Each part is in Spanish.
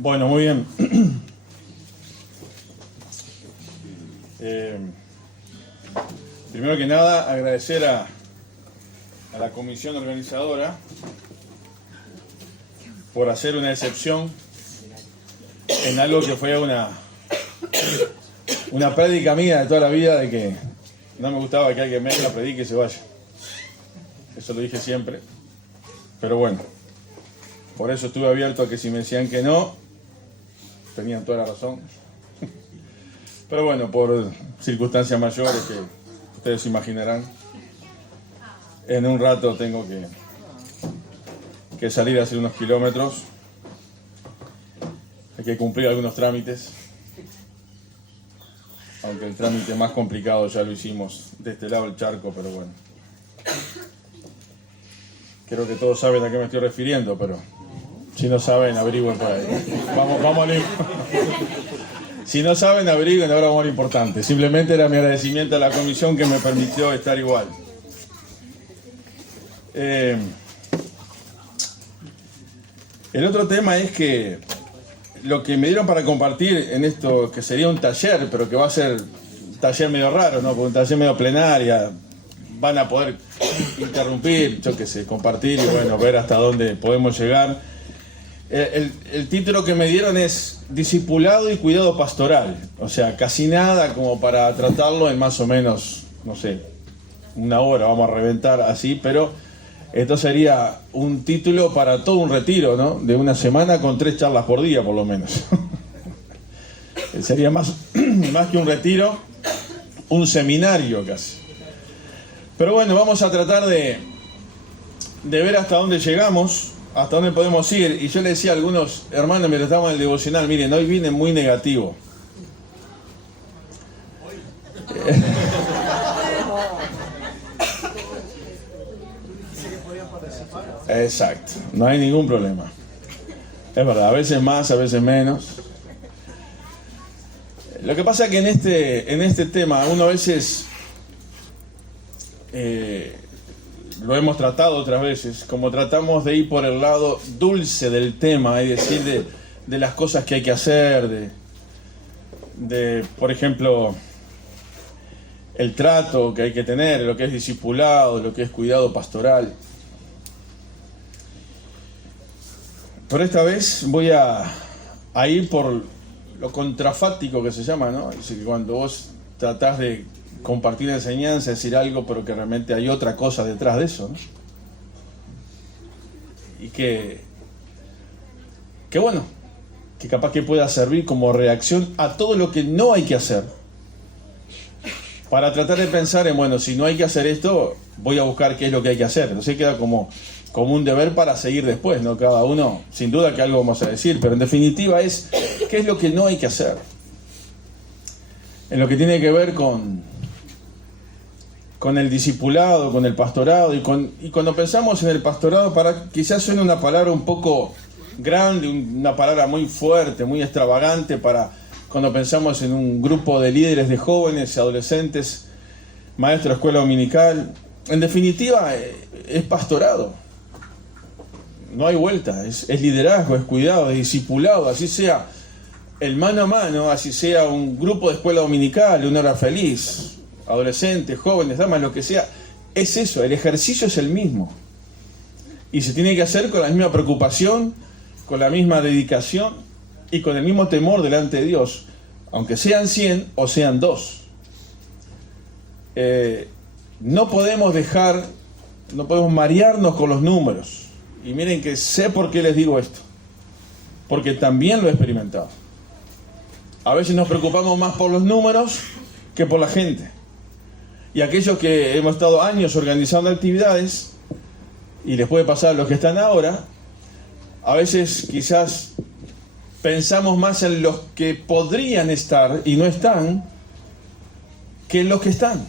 Bueno, muy bien. Primero que nada, agradecer a la comisión organizadora por hacer una excepción en algo que fue una prédica mía de toda la vida, de que no me gustaba que alguien venga, predique y se vaya. Eso lo dije siempre. Pero bueno, por eso estuve abierto a que si me decían que no, tenían toda la razón. Pero bueno, por circunstancias mayores que ustedes imaginarán, en un rato tengo que salir a hacer unos kilómetros. Hay que cumplir algunos trámites, aunque el trámite más complicado ya lo hicimos de este lado del charco, pero bueno. Creo que todos saben a qué me estoy refiriendo, pero si no saben, averigüen por ahí. Vamos a leer. Si no saben, averigüen, ahora vamos a lo importante. Simplemente era mi agradecimiento a la comisión que me permitió estar igual. El otro tema es que lo que me dieron para compartir en esto, que sería un taller, pero que va a ser un taller medio raro, ¿no? Porque un taller medio plenaria, van a poder interrumpir, yo qué sé, compartir y bueno, ver hasta dónde podemos llegar. El título que me dieron es Discipulado y Cuidado Pastoral, o sea, casi nada como para tratarlo en más o menos, no sé, una hora, vamos a reventar así, pero esto sería un título para todo un retiro, ¿no? De una semana con 3 charlas por día, por lo menos. Sería más que un retiro, un seminario casi. Pero bueno, vamos a tratar de ver hasta dónde llegamos, hasta dónde podemos ir. Y yo le decía a algunos hermanos, mientras estábamos en el devocional, miren, hoy viene muy negativo. Exacto, no hay ningún problema. Es verdad, a veces más, a veces menos. Lo que pasa es que en este tema uno a veces lo hemos tratado otras veces, como tratamos de ir por el lado dulce del tema, es decir, de las cosas que hay que hacer, de por ejemplo, el trato que hay que tener, lo que es discipulado, lo que es cuidado pastoral. Pero esta vez voy a ir por lo contrafáctico que se llama, ¿no? Es decir, cuando vos tratás de compartir enseñanza, decir algo, pero que realmente hay otra cosa detrás de eso, ¿no? Y que bueno, que capaz que pueda servir como reacción a todo lo que no hay que hacer, para tratar de pensar en, bueno, si no hay que hacer esto, voy a buscar qué es lo que hay que hacer. Entonces queda como un deber para seguir después, ¿no? Cada uno, sin duda que algo vamos a decir, pero en definitiva es qué es lo que no hay que hacer. En lo que tiene que ver con el discipulado, con el pastorado, y cuando pensamos en el pastorado, quizás suene una palabra un poco grande, una palabra muy fuerte, muy extravagante, para cuando pensamos en un grupo de líderes de jóvenes, adolescentes, maestros de escuela dominical. En definitiva, es pastorado. No hay vuelta, es liderazgo, es cuidado, es discipulado, así sea el mano a mano, así sea un grupo de escuela dominical, una hora feliz, adolescentes, jóvenes, damas, lo que sea, es eso, el ejercicio es el mismo. Y se tiene que hacer con la misma preocupación, con la misma dedicación y con el mismo temor delante de Dios, aunque sean 100 o sean 2. No podemos marearnos con los números. Y miren que sé por qué les digo esto, porque también lo he experimentado. A veces nos preocupamos más por los números que por la gente. Y aquellos que hemos estado años organizando actividades, y les puede pasar a los que están ahora, a veces quizás pensamos más en los que podrían estar y no están, que en los que están.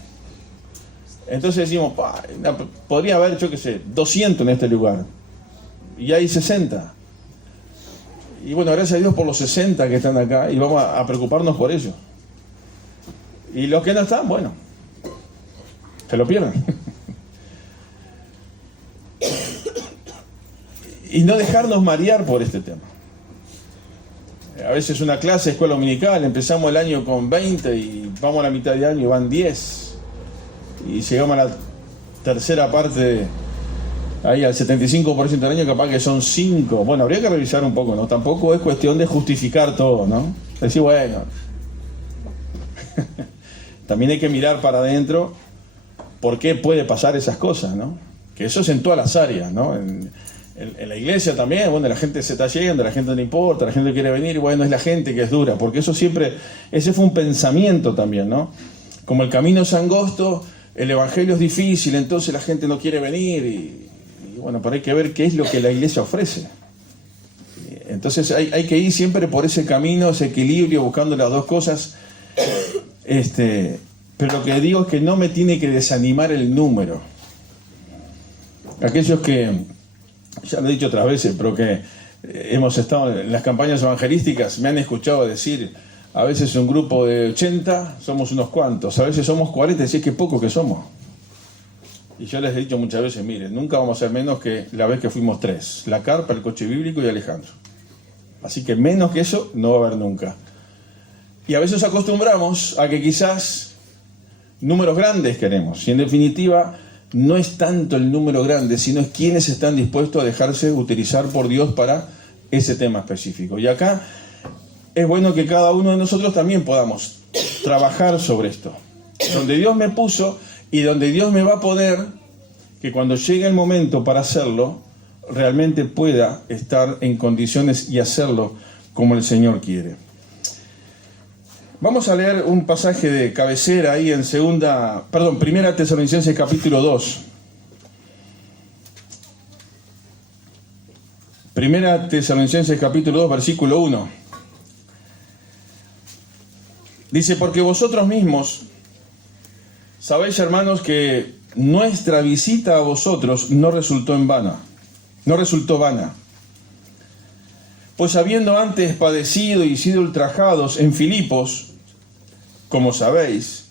Entonces decimos, podría haber, yo qué sé, 200 en este lugar, y hay 60. Y bueno, gracias a Dios por los 60 que están acá, y vamos a preocuparnos por ellos. Y los que no están, bueno, se lo pierden. Y no dejarnos marear por este tema. A veces una clase, escuela dominical, empezamos el año con 20 y vamos a la mitad de año y van 10. Y llegamos a la tercera parte, ahí al 75% del año, capaz que son 5. Bueno, habría que revisar un poco, ¿no? Tampoco es cuestión de justificar todo, ¿no? Decir, bueno, también hay que mirar para adentro por qué puede pasar esas cosas, ¿no? Que eso es en todas las áreas, ¿no? En la iglesia también, bueno, la gente se está yendo, la gente no le importa, la gente quiere venir, y bueno, es la gente que es dura, porque eso siempre, ese fue un pensamiento también, ¿no? Como el camino es angosto, el evangelio es difícil, entonces la gente no quiere venir, y bueno, pero hay que ver qué es lo que la iglesia ofrece. Entonces hay que ir siempre por ese camino, ese equilibrio, buscando las dos cosas. Pero lo que digo es que no me tiene que desanimar el número. Aquellos que, ya lo he dicho otras veces, pero que hemos estado en las campañas evangelísticas, me han escuchado decir, a veces un grupo de 80 somos unos cuantos, a veces somos 40, decís que poco que somos. Y yo les he dicho muchas veces, miren, nunca vamos a ser menos que la vez que fuimos 3, la carpa, el coche bíblico y Alejandro. Así que menos que eso no va a haber nunca. Y a veces acostumbramos a que quizás números grandes queremos. Y en definitiva, no es tanto el número grande, sino es quienes están dispuestos a dejarse utilizar por Dios para ese tema específico. Y acá es bueno que cada uno de nosotros también podamos trabajar sobre esto. Donde Dios me puso y donde Dios me va a poner, que cuando llegue el momento para hacerlo, realmente pueda estar en condiciones y hacerlo como el Señor quiere. Vamos a leer un pasaje de cabecera ahí en Primera Tesalonicenses capítulo 2. Primera Tesalonicenses capítulo 2, versículo 1. Dice, porque vosotros mismos sabéis, hermanos, que nuestra visita a vosotros no resultó vana. Pues habiendo antes padecido y sido ultrajados en Filipos, como sabéis,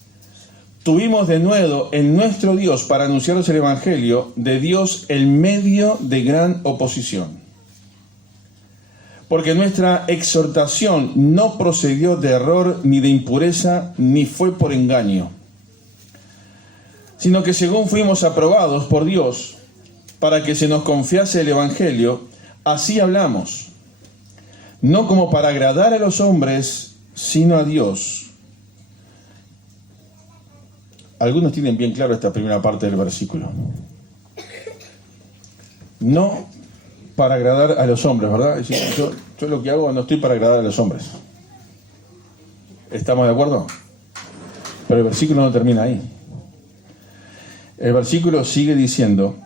tuvimos de nuevo en nuestro Dios para anunciaros el Evangelio de Dios en medio de gran oposición. Porque nuestra exhortación no procedió de error ni de impureza, ni fue por engaño, sino que según fuimos aprobados por Dios para que se nos confiase el Evangelio, así hablamos, no como para agradar a los hombres, sino a Dios. Algunos tienen bien claro esta primera parte del versículo. No para agradar a los hombres, ¿verdad? Es decir, yo lo que hago no estoy para agradar a los hombres. ¿Estamos de acuerdo? Pero el versículo no termina ahí. El versículo sigue diciendo,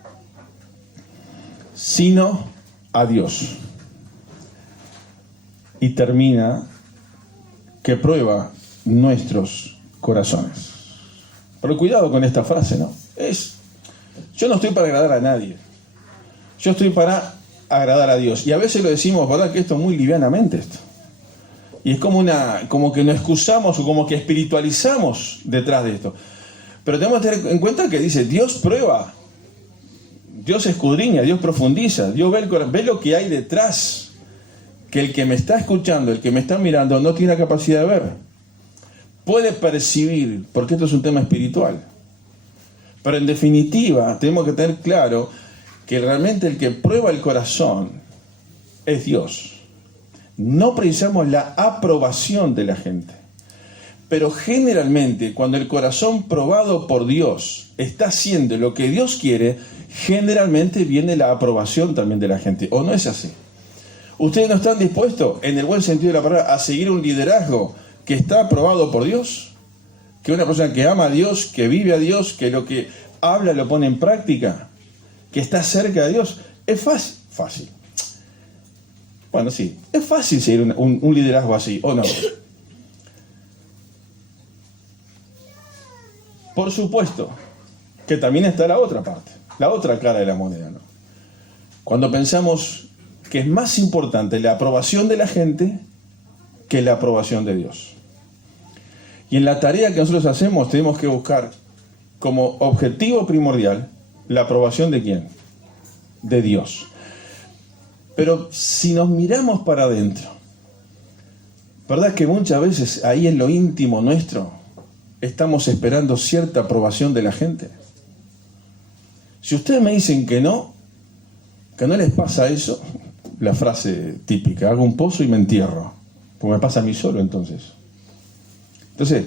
sino a Dios. Y termina que prueba nuestros corazones. Pero cuidado con esta frase, ¿no? Yo no estoy para agradar a nadie. Yo estoy para agradar a Dios. Y a veces lo decimos, ¿verdad? Que esto es muy livianamente esto. Y es como que nos excusamos o como que espiritualizamos detrás de esto. Pero tenemos que tener en cuenta que dice, Dios prueba, Dios escudriña, Dios profundiza, Dios ve lo que hay detrás, que el que me está escuchando, el que me está mirando, no tiene la capacidad de ver. Puede percibir, porque esto es un tema espiritual. Pero en definitiva, tenemos que tener claro que realmente el que prueba el corazón es Dios. No precisamos la aprobación de la gente. Pero generalmente, cuando el corazón probado por Dios está haciendo lo que Dios quiere, generalmente viene la aprobación también de la gente. ¿O no es así? ¿Ustedes no están dispuestos, en el buen sentido de la palabra, a seguir un liderazgo que está aprobado por Dios? Que una persona que ama a Dios, que vive a Dios, que lo que habla lo pone en práctica, que está cerca de Dios. Es fácil. Bueno, sí, es fácil seguir un liderazgo así, ¿o no? Por supuesto que también está la otra parte, la otra cara de la moneda, ¿no? Cuando pensamos que es más importante la aprobación de la gente que la aprobación de Dios. Y en la tarea que nosotros hacemos tenemos que buscar como objetivo primordial la aprobación de ¿quién? De Dios. Pero si nos miramos para adentro, ¿Verdad que muchas veces ahí en lo íntimo nuestro estamos esperando cierta aprobación de la gente? Si ustedes me dicen que no les pasa eso, la frase típica, hago un pozo y me entierro, pues me pasa a mí solo entonces. Entonces,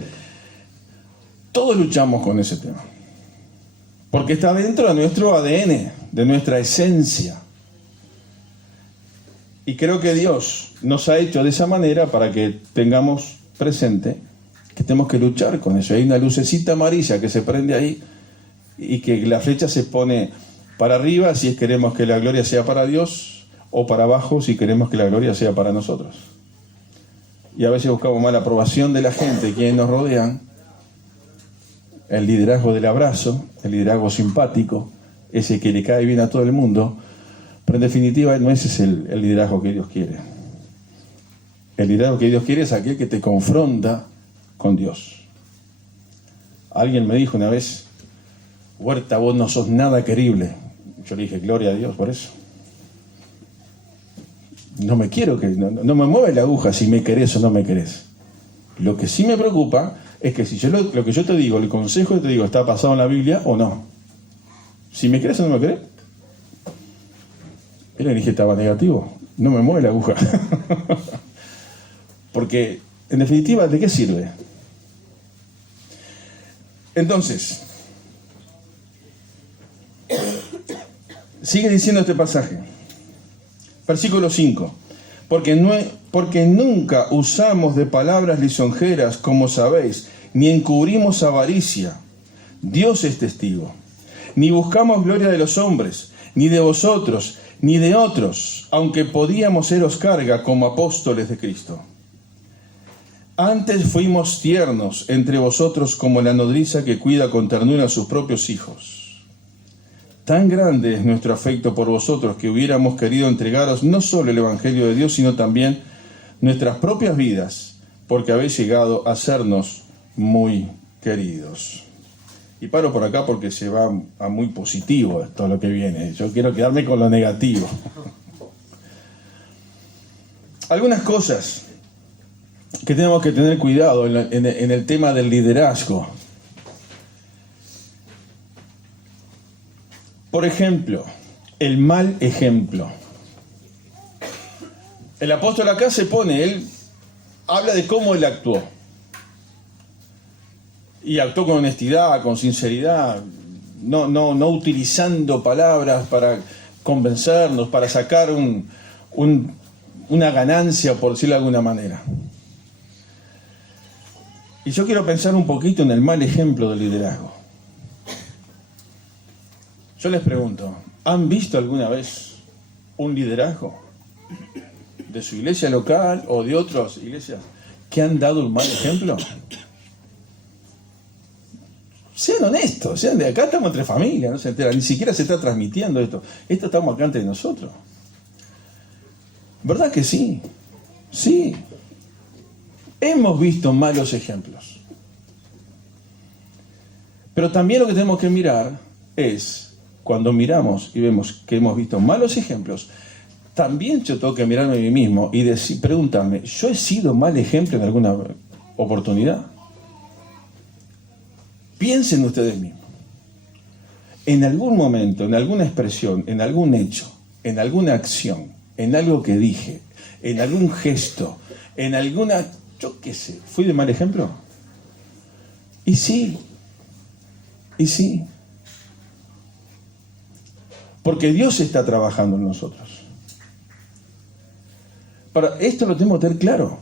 todos luchamos con ese tema, porque está dentro de nuestro ADN, de nuestra esencia. Y creo que Dios nos ha hecho de esa manera para que tengamos presente que tenemos que luchar con eso. Hay una lucecita amarilla que se prende ahí y que la flecha se pone para arriba si queremos que la gloria sea para Dios, o para abajo si queremos que la gloria sea para nosotros. Y a veces buscamos más la aprobación de la gente, quienes nos rodean, el liderazgo del abrazo, el liderazgo simpático, ese que le cae bien a todo el mundo. Pero en definitiva no ese es el liderazgo que Dios quiere. El liderazgo que Dios quiere es aquel que te confronta con Dios. Alguien me dijo una vez: Huerta, vos no sos nada querible. Yo le dije: gloria a Dios por eso. No me me mueve la aguja si me querés o no me querés. Lo que sí me preocupa es que si yo lo que yo te digo, el consejo que te digo, está basado en la Biblia o no. Si me querés o no me querés. Él le dije: estaba negativo, no me mueve la aguja. Porque, en definitiva, ¿de qué sirve? Entonces, sigue diciendo este pasaje. Versículo 5. Porque nunca usamos de palabras lisonjeras, como sabéis, ni encubrimos avaricia. Dios es testigo. Ni buscamos gloria de los hombres, ni de vosotros, ni de otros, aunque podíamos seros carga como apóstoles de Cristo. Antes fuimos tiernos entre vosotros como la nodriza que cuida con ternura a sus propios hijos. Tan grande es nuestro afecto por vosotros que hubiéramos querido entregaros no solo el Evangelio de Dios, sino también nuestras propias vidas, porque habéis llegado a sernos muy queridos. Y paro por acá porque se va a muy positivo todo lo que viene. Yo quiero quedarme con lo negativo. Algunas cosas que tenemos que tener cuidado en el tema del liderazgo. Por ejemplo, el mal ejemplo. El apóstol acá él habla de cómo él actuó. Y actuó con honestidad, con sinceridad, no utilizando palabras para convencernos, para sacar una ganancia, por decirlo de alguna manera. Y yo quiero pensar un poquito en el mal ejemplo del liderazgo. Yo les pregunto, ¿han visto alguna vez un liderazgo de su iglesia local o de otras iglesias que han dado un mal ejemplo? Sean honestos, sean de acá, estamos entre familias, no se entera, ni siquiera se está transmitiendo esto. Esto estamos acá entre nosotros. ¿Verdad que sí? Sí. Hemos visto malos ejemplos. Pero también lo que tenemos que mirar es, cuando miramos y vemos que hemos visto malos ejemplos, también yo tengo que mirarme a mí mismo y preguntarme, ¿yo he sido mal ejemplo en alguna oportunidad? Piensen ustedes mismos. En algún momento, en alguna expresión, en algún hecho, en alguna acción, en algo que dije, en algún gesto, en alguna, yo qué sé, ¿fui de mal ejemplo? Y sí. Porque Dios está trabajando en nosotros. Para esto lo tenemos que tener claro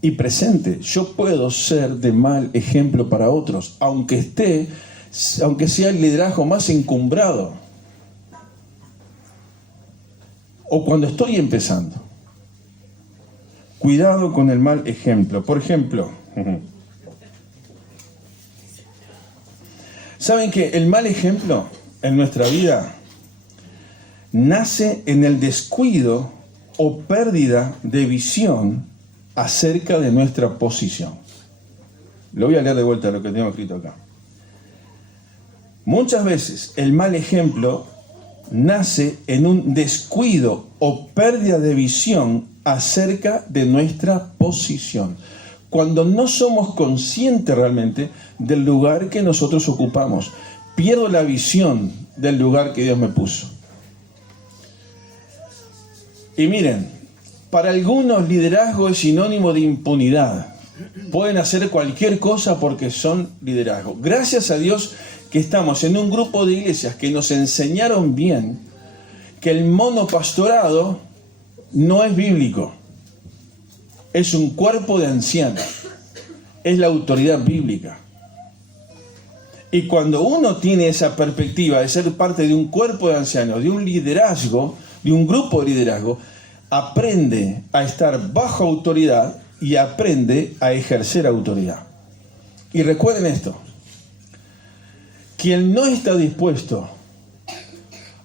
y presente. Yo puedo ser de mal ejemplo para otros, aunque sea el liderazgo más encumbrado, o cuando estoy empezando. Cuidado con el mal ejemplo. Por ejemplo, ¿saben que el mal ejemplo en nuestra vida nace en el descuido o pérdida de visión acerca de nuestra posición? Lo voy a leer de vuelta lo que tengo escrito acá. Muchas veces el mal ejemplo nace en un descuido o pérdida de visión acerca de nuestra posición. Cuando no somos conscientes realmente del lugar que nosotros ocupamos, pierdo la visión del lugar que Dios me puso. Y miren, para algunos liderazgo es sinónimo de impunidad. Pueden hacer cualquier cosa porque son liderazgo. Gracias a Dios que estamos en un grupo de iglesias que nos enseñaron bien que el monopastorado no es bíblico. Es un cuerpo de ancianos. Es la autoridad bíblica. Y cuando uno tiene esa perspectiva de ser parte de un cuerpo de ancianos, de un liderazgo, de un grupo de liderazgo, aprende a estar bajo autoridad y aprende a ejercer autoridad. Y recuerden esto: quien no está dispuesto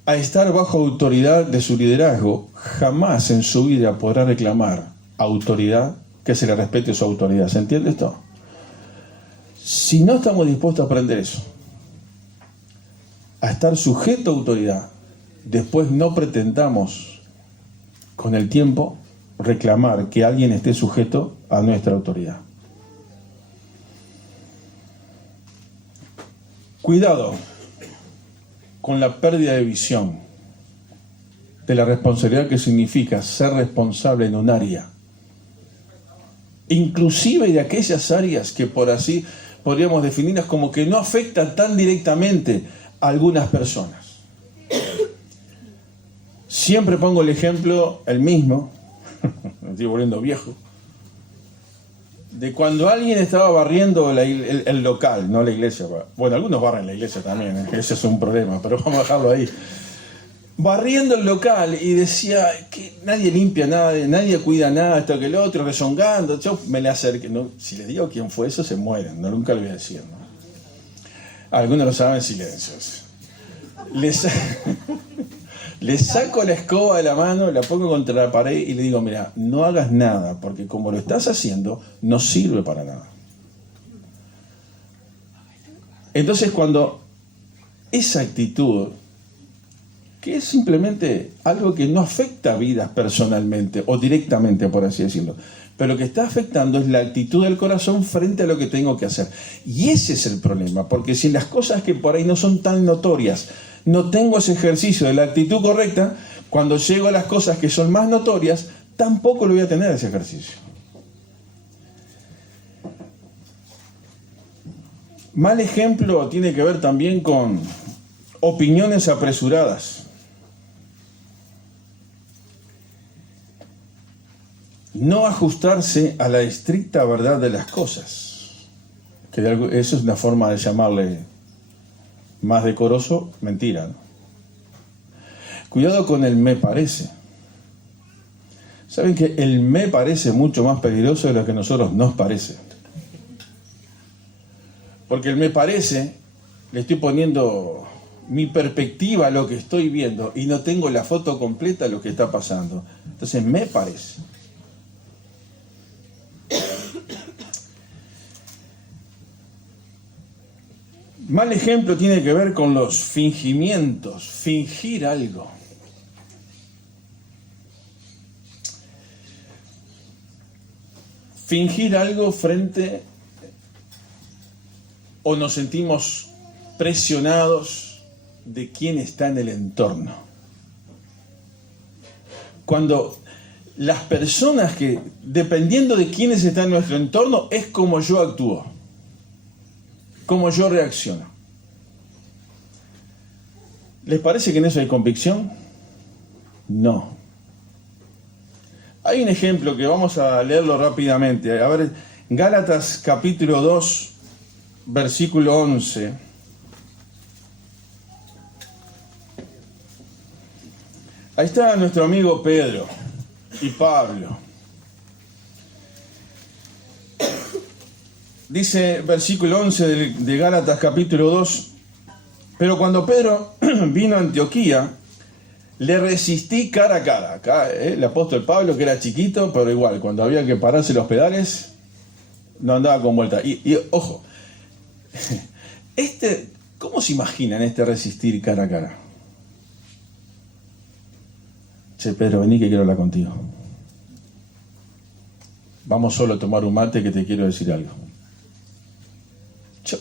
a estar bajo autoridad de su liderazgo, jamás en su vida podrá reclamar autoridad, que se le respete su autoridad. ¿Se entiende esto? Si no estamos dispuestos a aprender eso, a estar sujeto a autoridad, después no pretendamos con el tiempo reclamar que alguien esté sujeto a nuestra autoridad. Cuidado con la pérdida de visión de la responsabilidad que significa ser responsable en un área, inclusive de aquellas áreas que por así podríamos definirlas como que no afectan tan directamente a algunas personas. Siempre pongo el ejemplo, el mismo, me estoy volviendo viejo, de cuando alguien estaba barriendo el local, no la iglesia. Bueno, algunos barren la iglesia también, ese es un problema, pero vamos a dejarlo ahí. Barriendo el local y decía que nadie limpia nada, nadie cuida nada, esto que el otro, rezongando. Yo me le acerqué, no, si les digo quién fue eso, se mueren, no, nunca lo voy a decir, ¿no? Algunos lo saben en silencio. Le saco la escoba de la mano, la pongo contra la pared y le digo: mira, no hagas nada, porque como lo estás haciendo, no sirve para nada. Entonces, cuando esa actitud, que es simplemente algo que no afecta a vidas personalmente o directamente, por así decirlo, pero lo que está afectando es la actitud del corazón frente a lo que tengo que hacer. Y ese es el problema, porque si las cosas que por ahí no son tan notorias, no tengo ese ejercicio de la actitud correcta, cuando llego a las cosas que son más notorias, tampoco lo voy a tener ese ejercicio. Mal ejemplo tiene que ver también con opiniones apresuradas. No ajustarse a la estricta verdad de las cosas. Que eso es una forma de llamarle más decoroso, mentira, ¿no? Cuidado con el me parece. ¿Saben que el me parece mucho más peligroso de lo que a nosotros nos parece? Porque el me parece, le estoy poniendo mi perspectiva a lo que estoy viendo y no tengo la foto completa de lo que está pasando. Entonces, me parece. Mal ejemplo tiene que ver con los fingimientos, fingir algo. Fingir algo frente o nos sentimos presionados de quién está en el entorno. Cuando las personas que, dependiendo de quiénes están en nuestro entorno, es como yo actúo, como yo reacciono. ¿Les parece que en eso hay convicción? No. Hay un ejemplo que vamos a leerlo rápidamente. A ver, Gálatas capítulo 2, versículo 11. Ahí está nuestro amigo Pedro y Pablo. Dice versículo 11 de Gálatas capítulo 2: pero cuando Pedro vino a Antioquía, le resistí cara a cara. Acá, el apóstol Pablo, que era chiquito, pero igual, cuando había que pararse los pedales, no andaba con vuelta. Y ojo, ¿cómo se imaginan resistir cara a cara? Che, Pedro, vení que quiero hablar contigo. Vamos solo a tomar un mate que te quiero decir algo.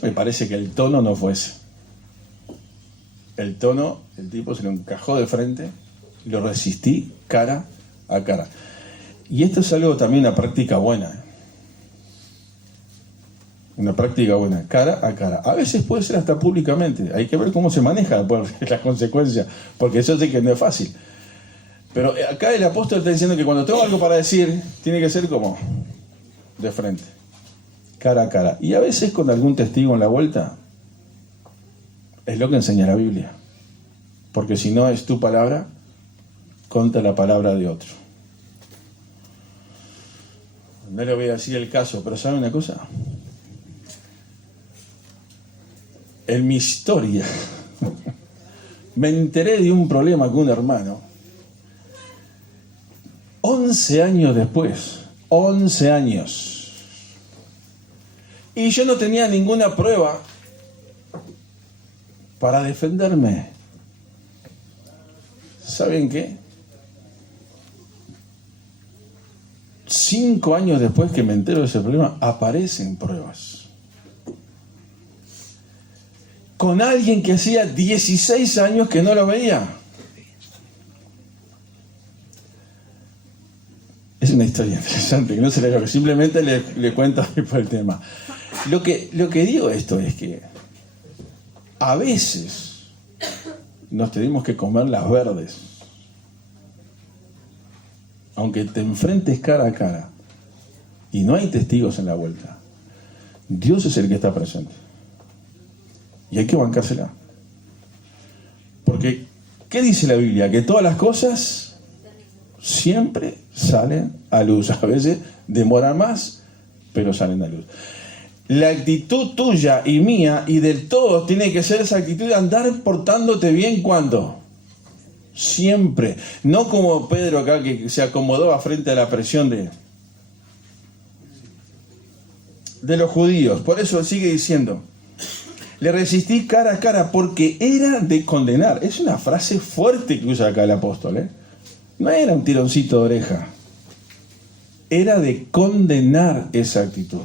Me parece que el tono no fue ese. El tono, el tipo se lo encajó de frente y lo resistí cara a cara. Y esto es algo también, una práctica buena. Una práctica buena, cara a cara. A veces puede ser hasta públicamente. Hay que ver cómo se maneja las consecuencias, porque eso sí que no es fácil. Pero acá el apóstol está diciendo que cuando tengo algo para decir, tiene que ser como de frente, cara a cara. Y a veces con algún testigo en la vuelta, es lo que enseña la Biblia. Porque si no es tu palabra contra la palabra de otro. No le voy a decir el caso, pero ¿sabe una cosa? En mi historia me enteré de un problema con un hermano 11 años después. 11 años. Y yo no tenía ninguna prueba para defenderme. ¿Saben qué? 5 años después que me entero de ese problema, aparecen pruebas. Con alguien que hacía 16 años que no lo veía. Es una historia interesante, que no se le digo, simplemente le cuento por el tema. Lo que digo esto es que a veces nos tenemos que comer las verdes. Aunque te enfrentes cara a cara y no hay testigos en la vuelta, Dios es el que está presente. Y hay que bancársela. Porque, ¿qué dice la Biblia? Que todas las cosas siempre salen a luz. A veces demoran más, pero salen a luz. La actitud tuya y mía y del todo tiene que ser esa actitud de andar portándote bien. ¿Cuándo? Siempre. No como Pedro acá, que se acomodó frente a la presión de los judíos. Por eso sigue diciendo: le resistí cara a cara porque era de condenar. Es una frase fuerte que usa acá el apóstol, ¿eh? No era un tironcito de oreja. Era de condenar esa actitud.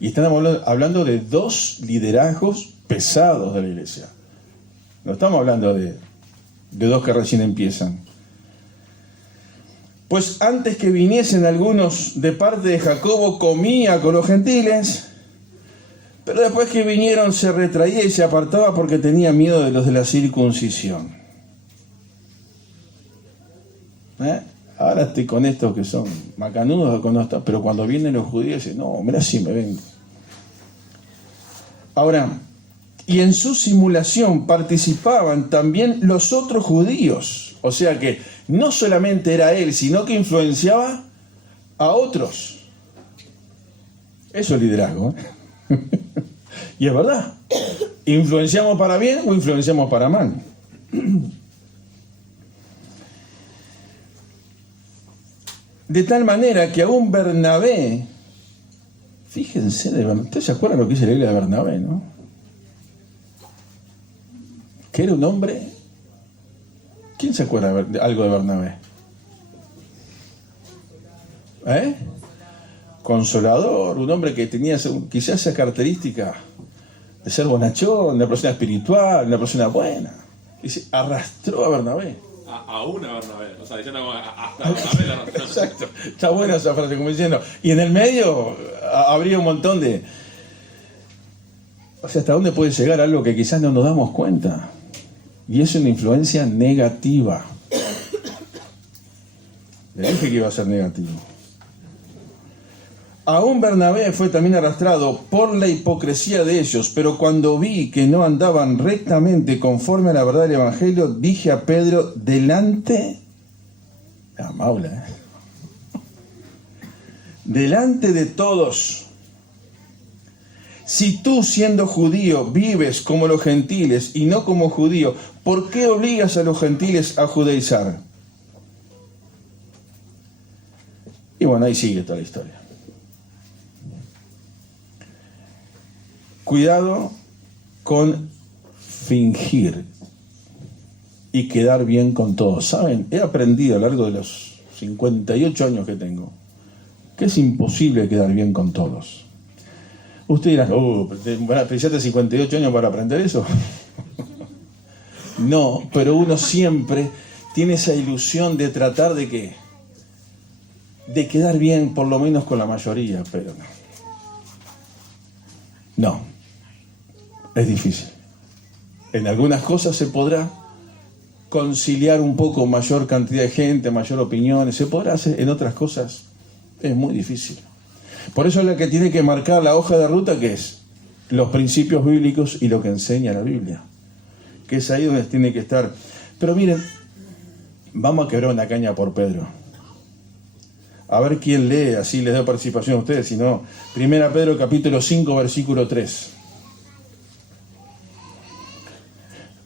Y estamos hablando de 2 liderazgos pesados de la iglesia. No estamos hablando de 2 que recién empiezan. Pues antes que viniesen algunos de parte de Jacobo, comía con los gentiles, pero después que vinieron se retraía y se apartaba porque tenía miedo de los de la circuncisión. Ahora estoy con estos que son macanudos, pero cuando vienen los judíos dicen: no, mira si me vengo. Ahora, y en su simulación participaban también los otros judíos. O sea que no solamente era él, sino que influenciaba a otros. Eso es liderazgo, ¿eh? Y es verdad. ¿Influenciamos para bien o influenciamos para mal? De tal manera que aún Bernabé, fíjense, ustedes se acuerdan lo que dice la Biblia de Bernabé, ¿no? Que era un hombre. ¿Quién se acuerda de algo de Bernabé? Consolador, un hombre que tenía quizás esa característica de ser bonachón, una persona espiritual, una persona buena. Y se arrastró a Bernabé. A una Bernabé, o sea, diciendo hasta Bernabé la arrastró. Exacto, está buena esa frase, como diciendo. Y en el medio habría un montón de... O sea, ¿hasta dónde puede llegar algo que quizás no nos damos cuenta? Y es una influencia negativa. Le dije que iba a ser negativo. Aún Bernabé fue también arrastrado por la hipocresía de ellos, pero cuando vi que no andaban rectamente conforme a la verdad del Evangelio, dije a Pedro delante... La maula, delante de todos: si tú, siendo judío, vives como los gentiles y no como judío, ¿por qué obligas a los gentiles a judaizar? Y bueno, ahí sigue toda la historia. Cuidado con fingir y quedar bien con todos. ¿Saben? He aprendido a lo largo de los 58 años que tengo que es imposible quedar bien con todos. Usted dirá, ¿precisaste 58 años para aprender eso? No, pero uno siempre tiene esa ilusión de tratar de ¿qué? De quedar bien por lo menos con la mayoría, pero no. No, es difícil. En algunas cosas se podrá conciliar un poco mayor cantidad de gente, mayor opiniones, se podrá hacer, en otras cosas es muy difícil. Por eso es la que tiene que marcar la hoja de ruta, que es los principios bíblicos y lo que enseña la Biblia, que es ahí donde tiene que estar. Pero miren, vamos a quebrar una caña por Pedro. A ver quién lee, así les doy participación a ustedes, si no, 1 Pedro capítulo 5, versículo 3.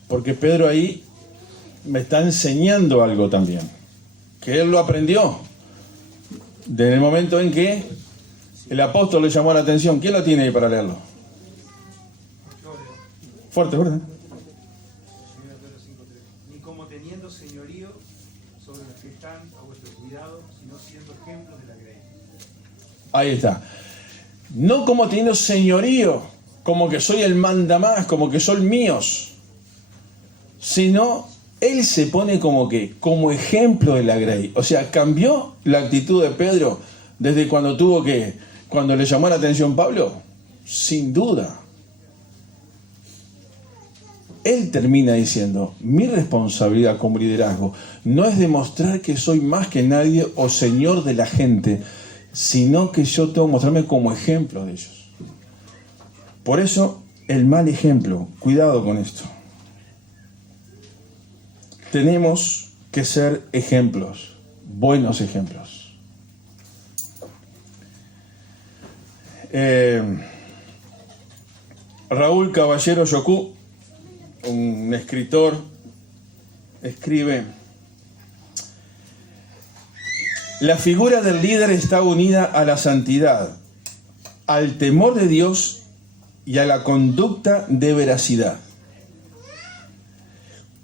Porque Pedro ahí me está enseñando algo también, que él lo aprendió desde el momento en que el apóstol le llamó la atención. ¿Quién lo tiene ahí para leerlo? Fuerte, ¿verdad? Ni como teniendo señorío sobre los que están a vuestro cuidado, sino siendo ejemplos de la grey. Ahí está. No como teniendo señorío, como que soy el mandamás, como que son míos, sino él se pone como que, como ejemplo de la grey. O sea, cambió la actitud de Pedro desde cuando cuando le llamó la atención Pablo, sin duda. Él termina diciendo, mi responsabilidad como liderazgo no es demostrar que soy más que nadie o señor de la gente, sino que yo tengo que mostrarme como ejemplo de ellos. Por eso, el mal ejemplo, cuidado con esto. Tenemos que ser ejemplos, buenos ejemplos. Raúl Caballero Yocú, un escritor, escribe: la figura del líder está unida a la santidad, al temor de Dios y a la conducta de veracidad.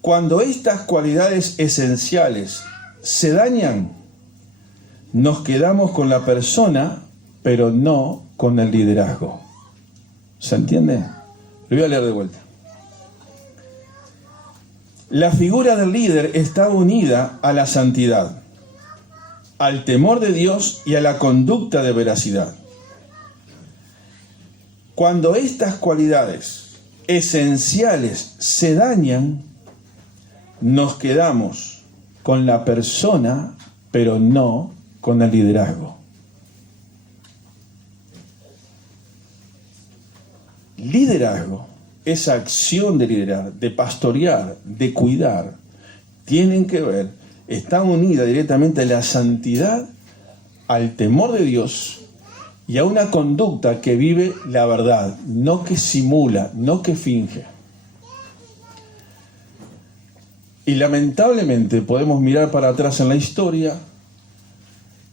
Cuando estas cualidades esenciales se dañan, nos quedamos con la persona, pero no con el liderazgo. ¿Se entiende? Lo voy a leer de vuelta. La figura del líder está unida a la santidad, al temor de Dios y a la conducta de veracidad. Cuando estas cualidades esenciales se dañan, nos quedamos con la persona, pero no con el liderazgo. Liderazgo, esa acción de liderar, de pastorear, de cuidar, tienen que ver, está unida directamente a la santidad, al temor de Dios y a una conducta que vive la verdad, no que simula, no que finge. Y lamentablemente podemos mirar para atrás en la historia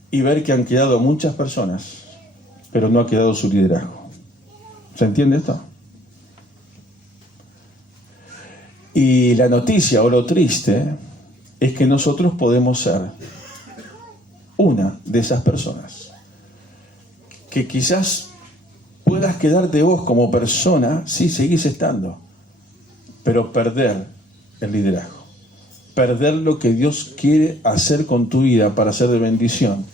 y ver que han quedado muchas personas, pero no ha quedado su liderazgo. ¿Se entiende esto? Y la noticia o lo triste es que nosotros podemos ser una de esas personas que quizás puedas quedarte vos como persona, sí, seguís estando, pero perder el liderazgo, perder lo que Dios quiere hacer con tu vida para ser de bendición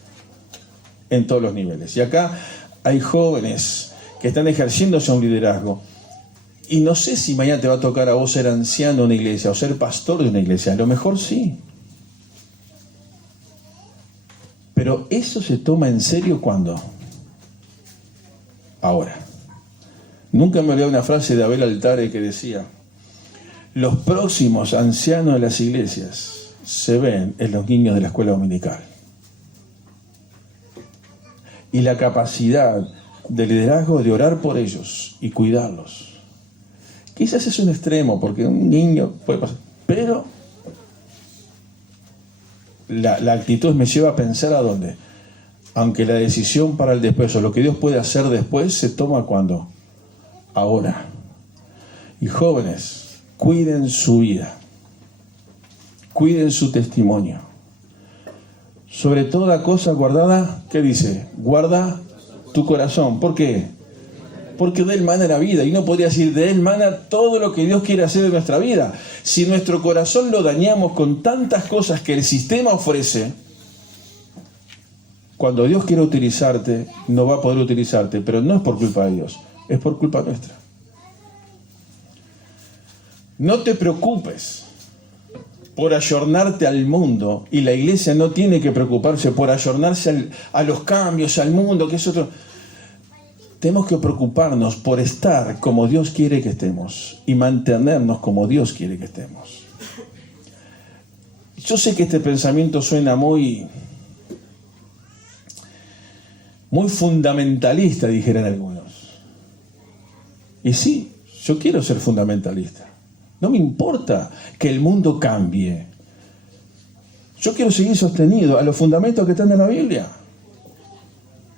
en todos los niveles. Y acá hay jóvenes que están ejerciéndose un liderazgo. Y no sé si mañana te va a tocar a vos ser anciano de una iglesia o ser pastor de una iglesia. A lo mejor sí. Pero eso se toma en serio ¿cuándo? Ahora. Nunca me olvidé una frase de Abel Altare que decía: los próximos ancianos de las iglesias se ven en los niños de la escuela dominical. Y la capacidad de liderazgo de orar por ellos y cuidarlos. Quizás es un extremo, porque un niño puede pasar, pero la actitud me lleva a pensar a dónde. Aunque la decisión para el después, o lo que Dios puede hacer después, se toma ¿cuándo? Ahora. Y jóvenes, cuiden su vida, cuiden su testimonio, sobre toda cosa guardada, ¿qué dice? Guarda tu corazón. ¿Por qué? Porque de él mana la vida. Y no podría decir de él mana todo lo que Dios quiere hacer en nuestra vida. Si nuestro corazón lo dañamos con tantas cosas que el sistema ofrece, cuando Dios quiere utilizarte, no va a poder utilizarte. Pero no es por culpa de Dios, es por culpa nuestra. No te preocupes por ayornarte al mundo, y la iglesia no tiene que preocuparse por ayornarse a los cambios, al mundo, que es otro. Tenemos que preocuparnos por estar como Dios quiere que estemos y mantenernos como Dios quiere que estemos. Yo sé que este pensamiento suena muy fundamentalista, dijeran algunos. Y sí, yo quiero ser fundamentalista. No me importa que el mundo cambie. Yo quiero seguir sostenido a los fundamentos que están en la Biblia.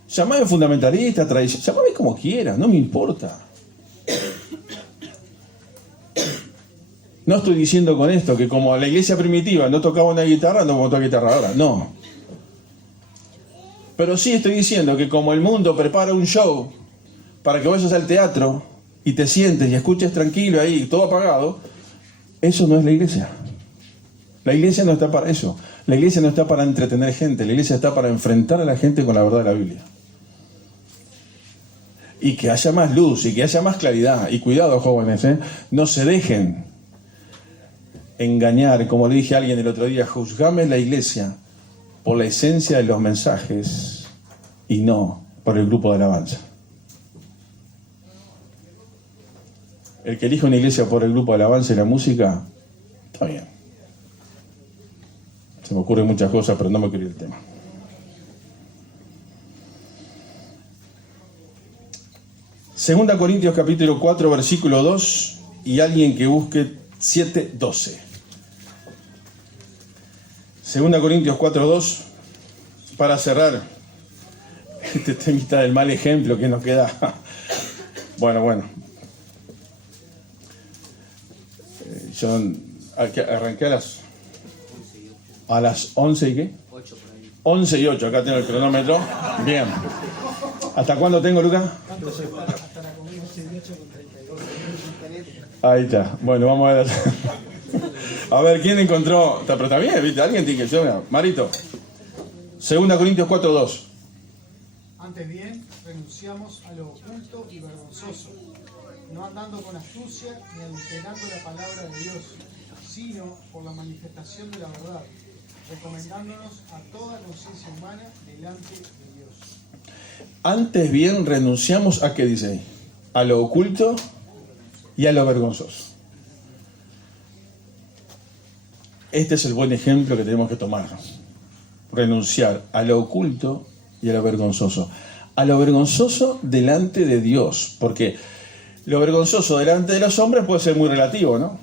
Llamame fundamentalista, tradición, llamame como quieras, no me importa. No estoy diciendo con esto que como la iglesia primitiva no tocaba una guitarra, no toca guitarra ahora, no. Pero sí estoy diciendo que como el mundo prepara un show para que vayas al teatro y te sientes y escuches tranquilo ahí, todo apagado, eso no es la iglesia. La iglesia no está para eso. La iglesia no está para entretener gente, la iglesia está para enfrentar a la gente con la verdad de la Biblia. Y que haya más luz, y que haya más claridad. Y cuidado, jóvenes, no se dejen engañar, como le dije a alguien el otro día, juzgame la iglesia por la esencia de los mensajes y no por el grupo de alabanza. El que elige una iglesia por el grupo de alabanza y la música, está bien. Se me ocurren muchas cosas, pero no me quiero ir del tema. Segunda Corintios capítulo 4, versículo 2, y alguien que busque 7:12. Segunda Corintios 4, 2, para cerrar este temita del mal ejemplo que nos queda. Bueno. Yo arranqué a las 11 y qué? 8 por ahí. 11 y 8, acá tengo el cronómetro. Bien. ¿Hasta cuándo tengo, Lucas? Hasta la comida 18 con 32. Ahí está. Bueno, vamos a ver. A ver, ¿quién encontró? Pero está bien, ¿viste? Alguien tiene que ser. Marito. Segunda Corintios 4, 2. Antes bien, renunciamos a lo oculto y vergonzoso, no andando con astucia ni adulterando la palabra de Dios, sino por la manifestación de la verdad, recomendándonos a toda conciencia humana delante de Dios. Antes bien, renunciamos a, ¿qué dice ahí? A lo oculto y a lo vergonzoso. Este es el buen ejemplo que tenemos que tomar. Renunciar a lo oculto y a lo vergonzoso. A lo vergonzoso delante de Dios, porque lo vergonzoso delante de los hombres puede ser muy relativo, ¿no?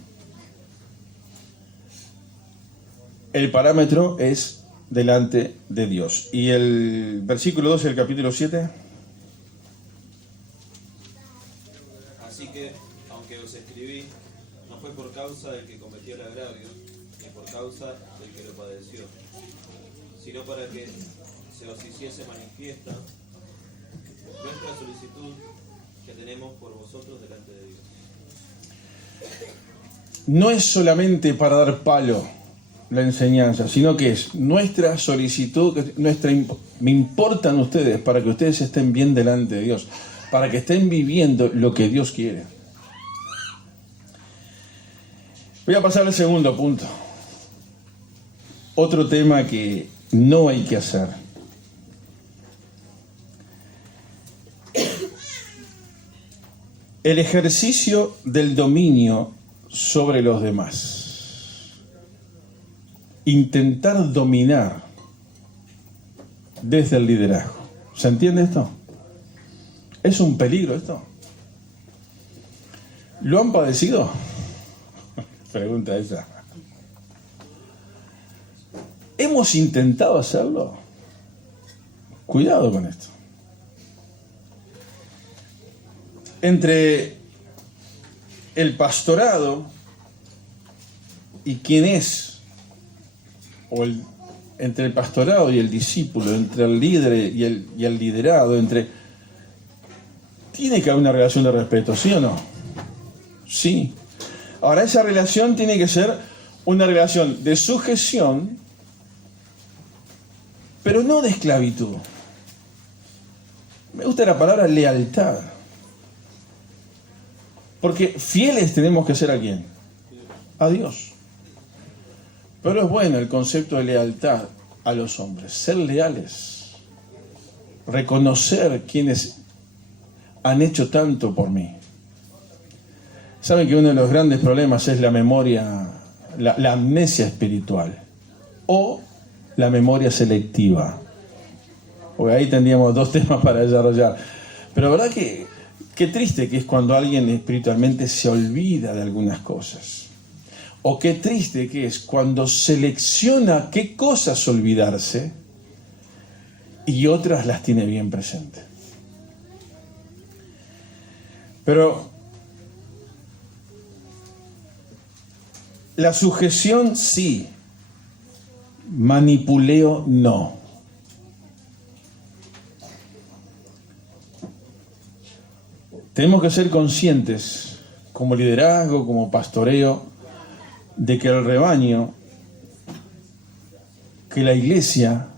El parámetro es delante de Dios. Y el versículo 12 del capítulo 7. Así que, aunque os escribí, no fue por causa del que cometió el agravio, ni por causa del que lo padeció, sino para que se os hiciese manifiesta nuestra solicitud que tenemos por vosotros delante de Dios. No es solamente para dar palo la enseñanza, sino que es nuestra solicitud, me importan ustedes para que ustedes estén bien delante de Dios, para que estén viviendo lo que Dios quiere. Voy a pasar al segundo punto. Otro tema que no hay que hacer. El ejercicio del dominio sobre los demás. Intentar dominar desde el liderazgo. ¿Se entiende esto? ¿Es un peligro esto? ¿Lo han padecido? Pregunta esa. ¿Hemos intentado hacerlo? Cuidado con esto. Entre el pastorado y quién es, o entre el pastorado y el discípulo, entre el líder y el liderado, tiene que haber una relación de respeto, ¿sí o no? Sí. Ahora, esa relación tiene que ser una relación de sujeción, pero no de esclavitud. Me gusta la palabra lealtad. Porque fieles tenemos que ser ¿a quién? A Dios. Pero es bueno el concepto de lealtad a los hombres. Ser leales. Reconocer quienes han hecho tanto por mí. Saben que uno de los grandes problemas es la memoria, la amnesia espiritual. O la memoria selectiva. Porque ahí tendríamos dos temas para desarrollar. Pero verdad que qué triste que es cuando alguien espiritualmente se olvida de algunas cosas. O qué triste que es cuando selecciona qué cosas olvidarse y otras las tiene bien presentes. Pero la sujeción sí, manipuleo no. Tenemos que ser conscientes, como liderazgo, como pastoreo, de que el rebaño, que la iglesia,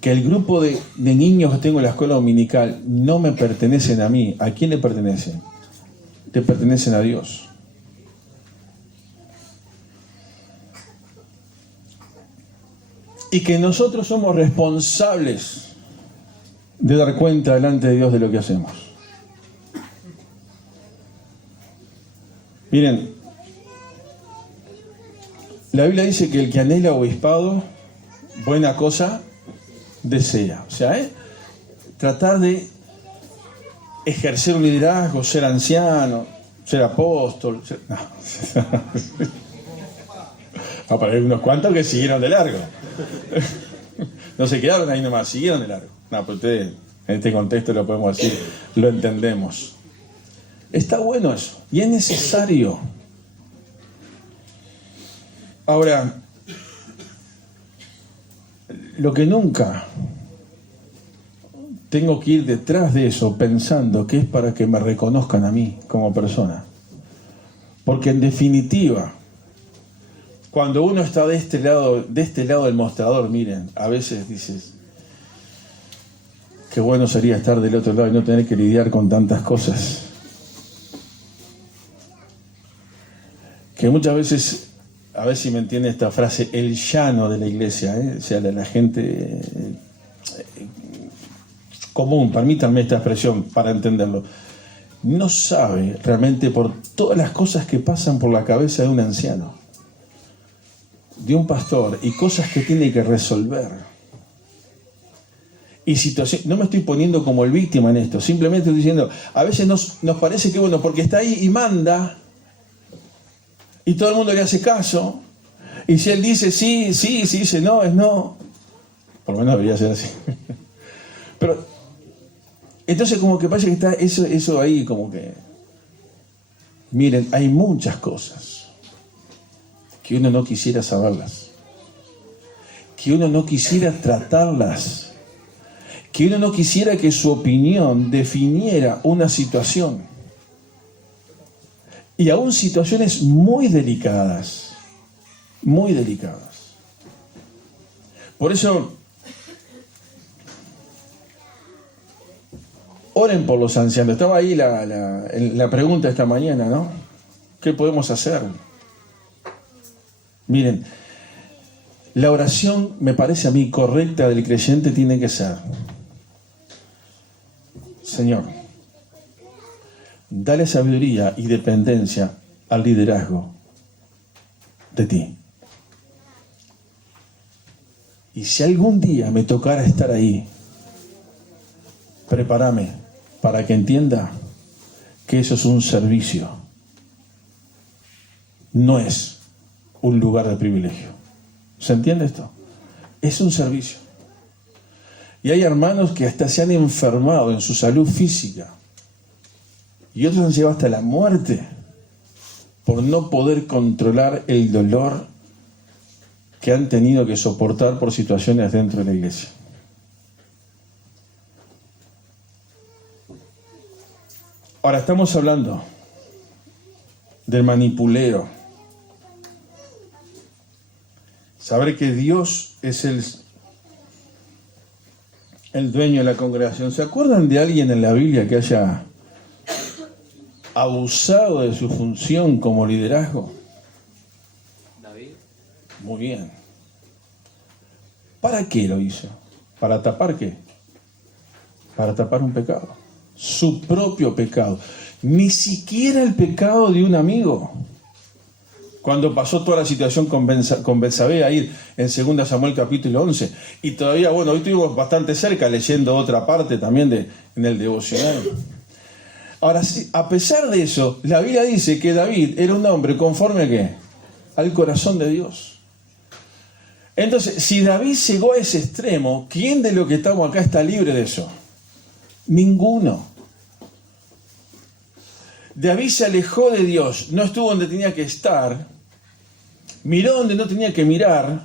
que el grupo de niños que tengo en la escuela dominical no me pertenecen a mí. ¿A quién le pertenecen? Le pertenecen a Dios. Y que nosotros somos responsables de dar cuenta delante de Dios de lo que hacemos. Miren, la Biblia dice que el que anhela obispado, buena cosa desea. O sea, tratar de ejercer un liderazgo, ser anciano, ser apóstol. No. No, pero hay unos cuantos que siguieron de largo. No se quedaron ahí nomás, siguieron de largo. No, pero ustedes, en este contexto lo podemos decir, lo entendemos. Está bueno eso, y es necesario. Ahora, lo que nunca tengo que ir detrás de eso pensando que es para que me reconozcan a mí como persona. Porque en definitiva, cuando uno está de este lado del mostrador, miren, a veces dices, qué bueno sería estar del otro lado y no tener que lidiar con tantas cosas. Que muchas veces, a ver si me entiende esta frase, el llano de la iglesia, o sea, la gente común, permítanme esta expresión para entenderlo, no sabe realmente por todas las cosas que pasan por la cabeza de un anciano, de un pastor, y cosas que tiene que resolver. Y situación, no me estoy poniendo como el víctima en esto, simplemente estoy diciendo, a veces nos parece que bueno, porque está ahí y manda, y todo el mundo le hace caso, y si él dice sí, sí, si dice no, es no. Por lo menos debería ser así. Pero, entonces como que parece que está eso ahí como que... Miren, hay muchas cosas que uno no quisiera saberlas, que uno no quisiera tratarlas, que uno no quisiera que su opinión definiera una situación. Y aún situaciones muy delicadas, muy delicadas. Por eso, oren por los ancianos. Estaba ahí la pregunta esta mañana, ¿no? ¿Qué podemos hacer? Miren, la oración, me parece a mí, correcta del creyente tiene que ser: Señor, dale sabiduría y dependencia al liderazgo de ti. Y si algún día me tocara estar ahí, prepárame para que entienda que eso es un servicio. No es un lugar de privilegio. ¿Se entiende esto? Es un servicio. Y hay hermanos que hasta se han enfermado en su salud física. Y otros han llegado hasta la muerte por no poder controlar el dolor que han tenido que soportar por situaciones dentro de la iglesia. Ahora estamos hablando del manipulero. Saber que Dios es el dueño de la congregación. ¿Se acuerdan de alguien en la Biblia que haya abusado de su función como liderazgo? David. Muy bien. ¿Para qué lo hizo? ¿Para tapar qué? Para tapar un pecado. Su propio pecado. Ni siquiera el pecado de un amigo. Cuando pasó toda la situación con Betsabé ahí en 2 Samuel capítulo 11. Y todavía, bueno, hoy estuvimos bastante cerca leyendo otra parte también en el devocional. Ahora, sí, a pesar de eso, la Biblia dice que David era un hombre conforme a qué? Al corazón de Dios. Entonces, si David llegó a ese extremo, ¿quién de los que estamos acá está libre de eso? Ninguno. David se alejó de Dios, no estuvo donde tenía que estar, miró donde no tenía que mirar,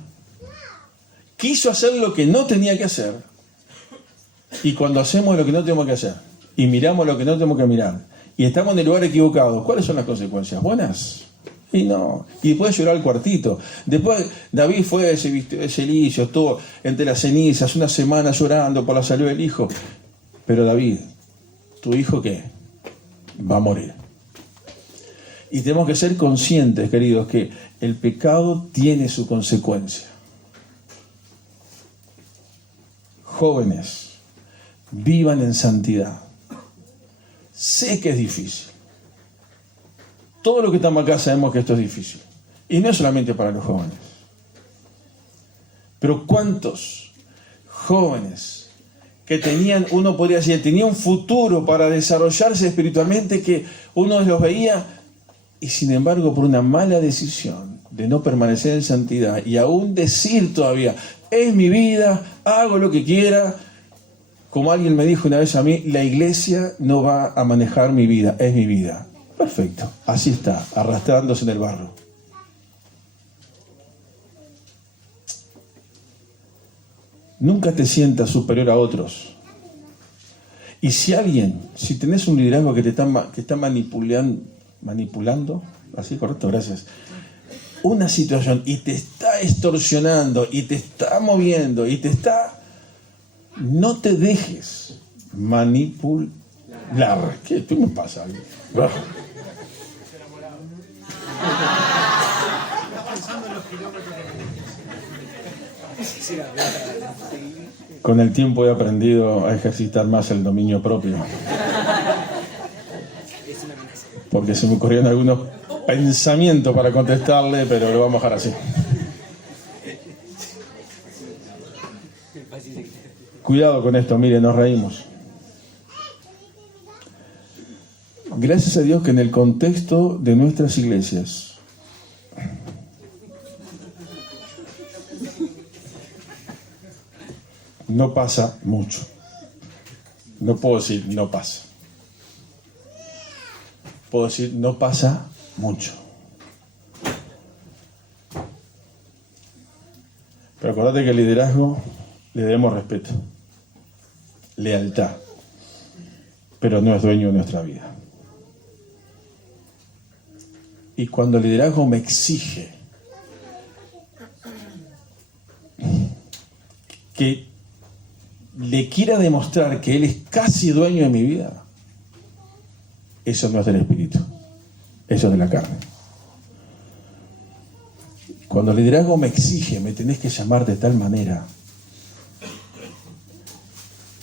quiso hacer lo que no tenía que hacer, y cuando hacemos lo que no tenemos que hacer, y miramos lo que no tenemos que mirar, y estamos en el lugar equivocado, ¿cuáles son las consecuencias? ¿Buenas? Y no, y después llorar al cuartito. Después David fue, se vistió de celicio, estuvo entre las cenizas una semana llorando por la salud del hijo. Pero David, ¿tu hijo qué? Va a morir. Y tenemos que ser conscientes, queridos, que el pecado tiene su consecuencia. Jóvenes, vivan en santidad. Sé que es difícil. Todos los que estamos acá sabemos que esto es difícil. Y no es solamente para los jóvenes. Pero ¿cuántos jóvenes que tenían, uno podría decir, tenía un futuro para desarrollarse espiritualmente, que uno los veía y sin embargo por una mala decisión de no permanecer en santidad y aún decir todavía, es mi vida, hago lo que quiera, como alguien me dijo una vez a mí, la iglesia no va a manejar mi vida, es mi vida. Perfecto, así está, arrastrándose en el barro. Nunca te sientas superior a otros. Y si tenés un liderazgo que te está manipulando, así correcto, gracias, una situación y te está extorsionando y te está moviendo no te dejes manipular. ¿Qué me pasa? Con el tiempo he aprendido a ejercitar más el dominio propio. Porque se me ocurrieron algunos pensamientos para contestarle, pero lo vamos a dejar así. Cuidado con esto, miren, nos reímos. Gracias a Dios que en el contexto de nuestras iglesias no pasa mucho. No puedo decir no pasa. Puedo decir no pasa mucho. Pero acordate que el liderazgo le debemos respeto, lealtad, pero no es dueño de nuestra vida. Y cuando el liderazgo me exige que le quiera demostrar que él es casi dueño de mi vida, eso no es del espíritu, eso es de la carne. Cuando el liderazgo me exige, me tenés que llamar de tal manera,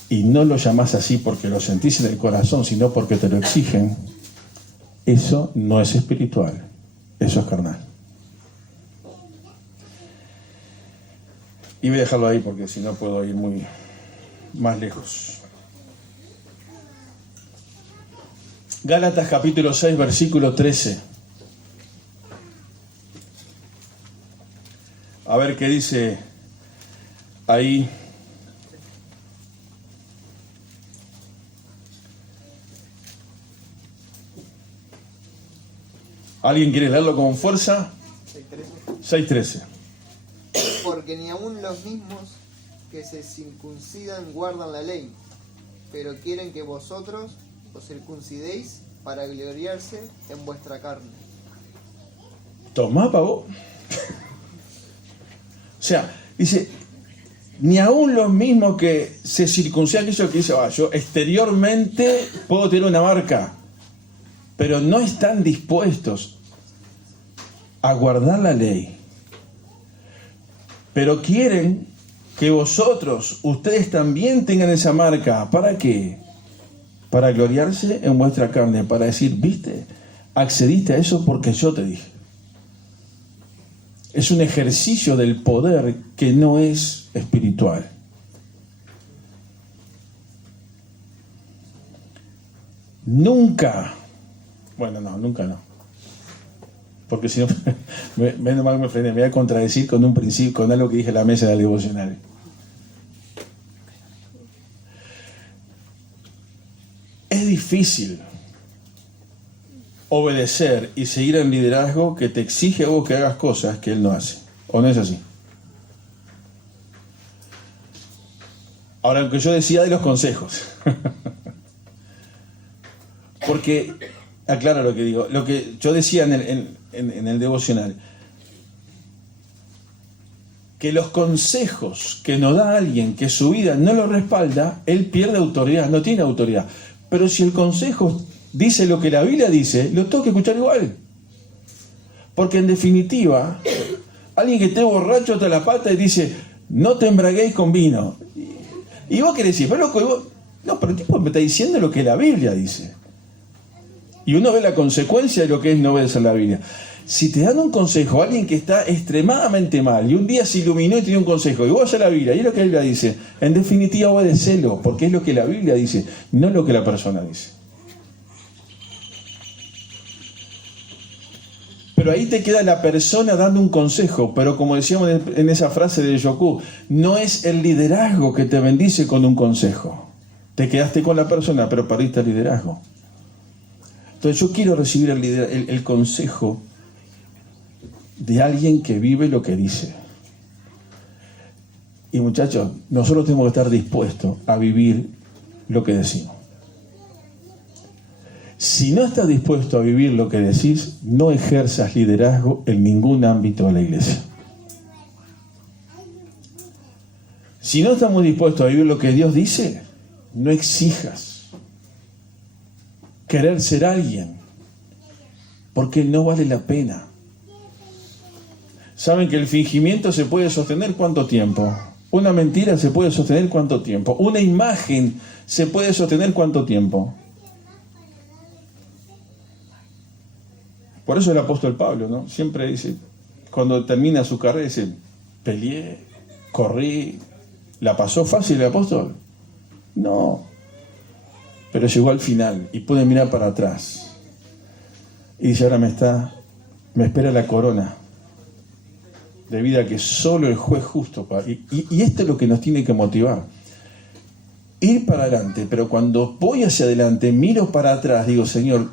y no lo llamás así porque lo sentís en el corazón, sino porque te lo exigen, eso no es espiritual, eso es carnal. Y voy a dejarlo ahí porque si no puedo ir muy más lejos. Gálatas capítulo 6, versículo 13. A ver qué dice ahí. ¿Alguien quiere leerlo con fuerza? 6:13. Porque ni aun los mismos que se circuncidan guardan la ley, pero quieren que vosotros os circuncidéis para gloriarse en vuestra carne. Tomá, pavo. O sea, dice, ni aún los mismos que se circuncidan, aquello que dice, yo exteriormente puedo tener una marca, pero no están dispuestos a guardar la ley. Pero quieren que vosotros, ustedes también tengan esa marca. ¿Para qué? Para gloriarse en vuestra carne, para decir, viste, accediste a eso porque yo te dije. Es un ejercicio del poder que no es espiritual. Nunca, bueno, no, nunca no. Porque si no, menos mal me frené, me voy a contradecir con un principio, con algo que dije en la mesa del devocional. Es difícil obedecer y seguir en liderazgo que te exige a vos que hagas cosas que él no hace. ¿O no es así? Ahora, aunque yo decía de los consejos. Porque, aclaro lo que digo, lo que yo decía en el devocional, que los consejos que nos da alguien que su vida no lo respalda, él pierde autoridad, no tiene autoridad. Pero si el consejo dice lo que la Biblia dice, lo tengo que escuchar igual. Porque en definitiva, alguien que esté borracho hasta la pata y dice, no te embraguéis con vino. Y vos querés decir, pero loco, y vos, no, pero el tipo me está diciendo lo que la Biblia dice. Y uno ve la consecuencia de lo que es no obedecer la Biblia. Si te dan un consejo a alguien que está extremadamente mal y un día se iluminó y te dio un consejo y vos vas a la Biblia y es lo que la Biblia dice, en definitiva obedecelo, porque es lo que la Biblia dice, no lo que la persona dice. Pero ahí te queda la persona dando un consejo, pero como decíamos en esa frase de Yoku, no es el liderazgo que te bendice con un consejo. Te quedaste con la persona, pero perdiste el liderazgo. Entonces yo quiero recibir el consejo de alguien que vive lo que dice. Y muchachos, nosotros tenemos que estar dispuestos a vivir lo que decimos. Si no estás dispuesto a vivir lo que decís, no ejerzas liderazgo en ningún ámbito de la iglesia. Si no estamos dispuestos a vivir lo que Dios dice, no exijas querer ser alguien, porque no vale la pena. ¿Saben que el fingimiento se puede sostener cuánto tiempo? Una mentira se puede sostener cuánto tiempo. Una imagen se puede sostener cuánto tiempo. Por eso el apóstol Pablo, ¿no? Siempre dice, cuando termina su carrera, dice, peleé, corrí, ¿la pasó fácil el apóstol? No. Pero llegó al final y pude mirar para atrás. Y dice, ahora me espera la corona de vida que solo el juez justo paga. Y esto es lo que nos tiene que motivar. Ir para adelante, pero cuando voy hacia adelante, miro para atrás, digo, Señor,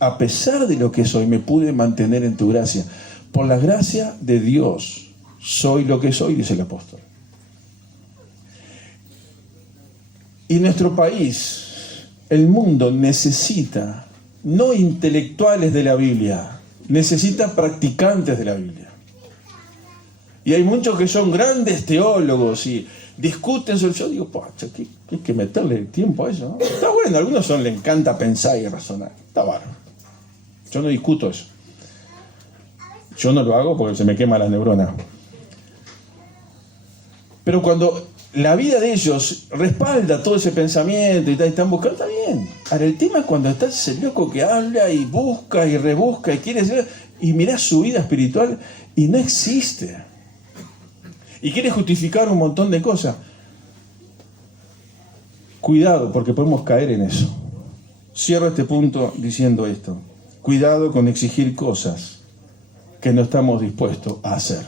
a pesar de lo que soy, me pude mantener en tu gracia. Por la gracia de Dios, soy lo que soy, dice el apóstol. Y nuestro país, el mundo necesita, no intelectuales de la Biblia, necesita practicantes de la Biblia. Y hay muchos que son grandes teólogos y discuten sobre... Yo digo, ¿qué hay que meterle tiempo a eso? ¿No? Está bueno, a algunos le encanta pensar y razonar. Está bárbaro. Yo no discuto eso. Yo no lo hago porque se me quema la neurona. Pero cuando la vida de ellos respalda todo ese pensamiento y están buscando, está bien. Ahora el tema es cuando estás ese loco que habla y busca y rebusca y quiere ser, y mirás su vida espiritual y no existe. Y quiere justificar un montón de cosas. Cuidado, porque podemos caer en eso. Cierro este punto diciendo esto. Cuidado con exigir cosas que no estamos dispuestos a hacer.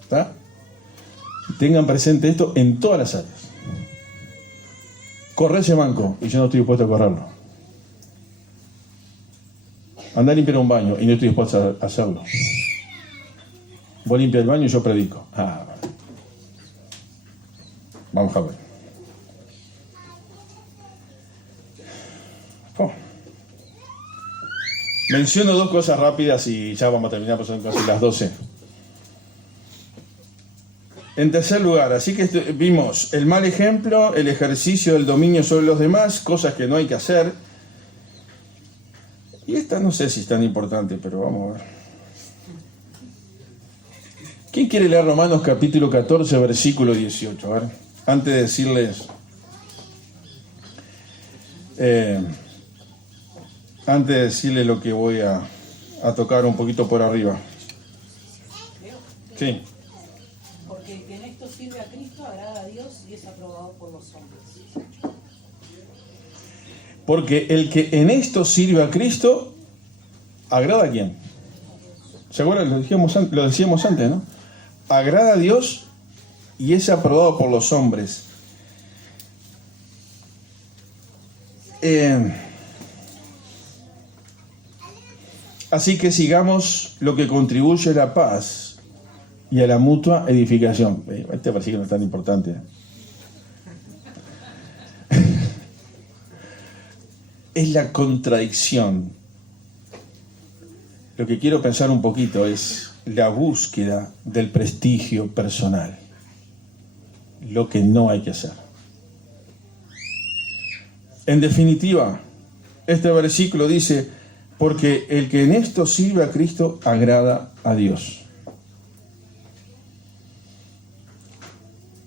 ¿Está? Tengan presente esto en todas las áreas. Correr ese banco y yo no estoy dispuesto a correrlo. Andar a limpiar un baño y no estoy dispuesto a hacerlo. Vos limpias el baño y yo predico. Vale. Vamos a ver. Menciono dos cosas rápidas y ya vamos a terminar, pues son casi las 12. En tercer lugar, así que vimos el mal ejemplo, el ejercicio del dominio sobre los demás, cosas que no hay que hacer. Y esta no sé si es tan importante, pero vamos a ver. ¿Quién quiere leer Romanos capítulo 14, versículo 18? A ver, antes de decirles... antes de decirles lo que voy a tocar un poquito por arriba. Sí. Porque el que en esto sirve a Cristo agrada a Dios y es aprobado por los hombres. Porque el que en esto sirve a Cristo, ¿agrada a quién? ¿Se acuerdan? Lo decíamos antes, ¿no? Agrada a Dios y es aprobado por los hombres. Así que sigamos lo que contribuye a la paz y a la mutua edificación. Este versículo no es tan importante. Es la contradicción. Lo que quiero pensar un poquito es la búsqueda del prestigio personal. Lo que no hay que hacer. En definitiva, este versículo dice, porque el que en esto sirve a Cristo agrada a Dios.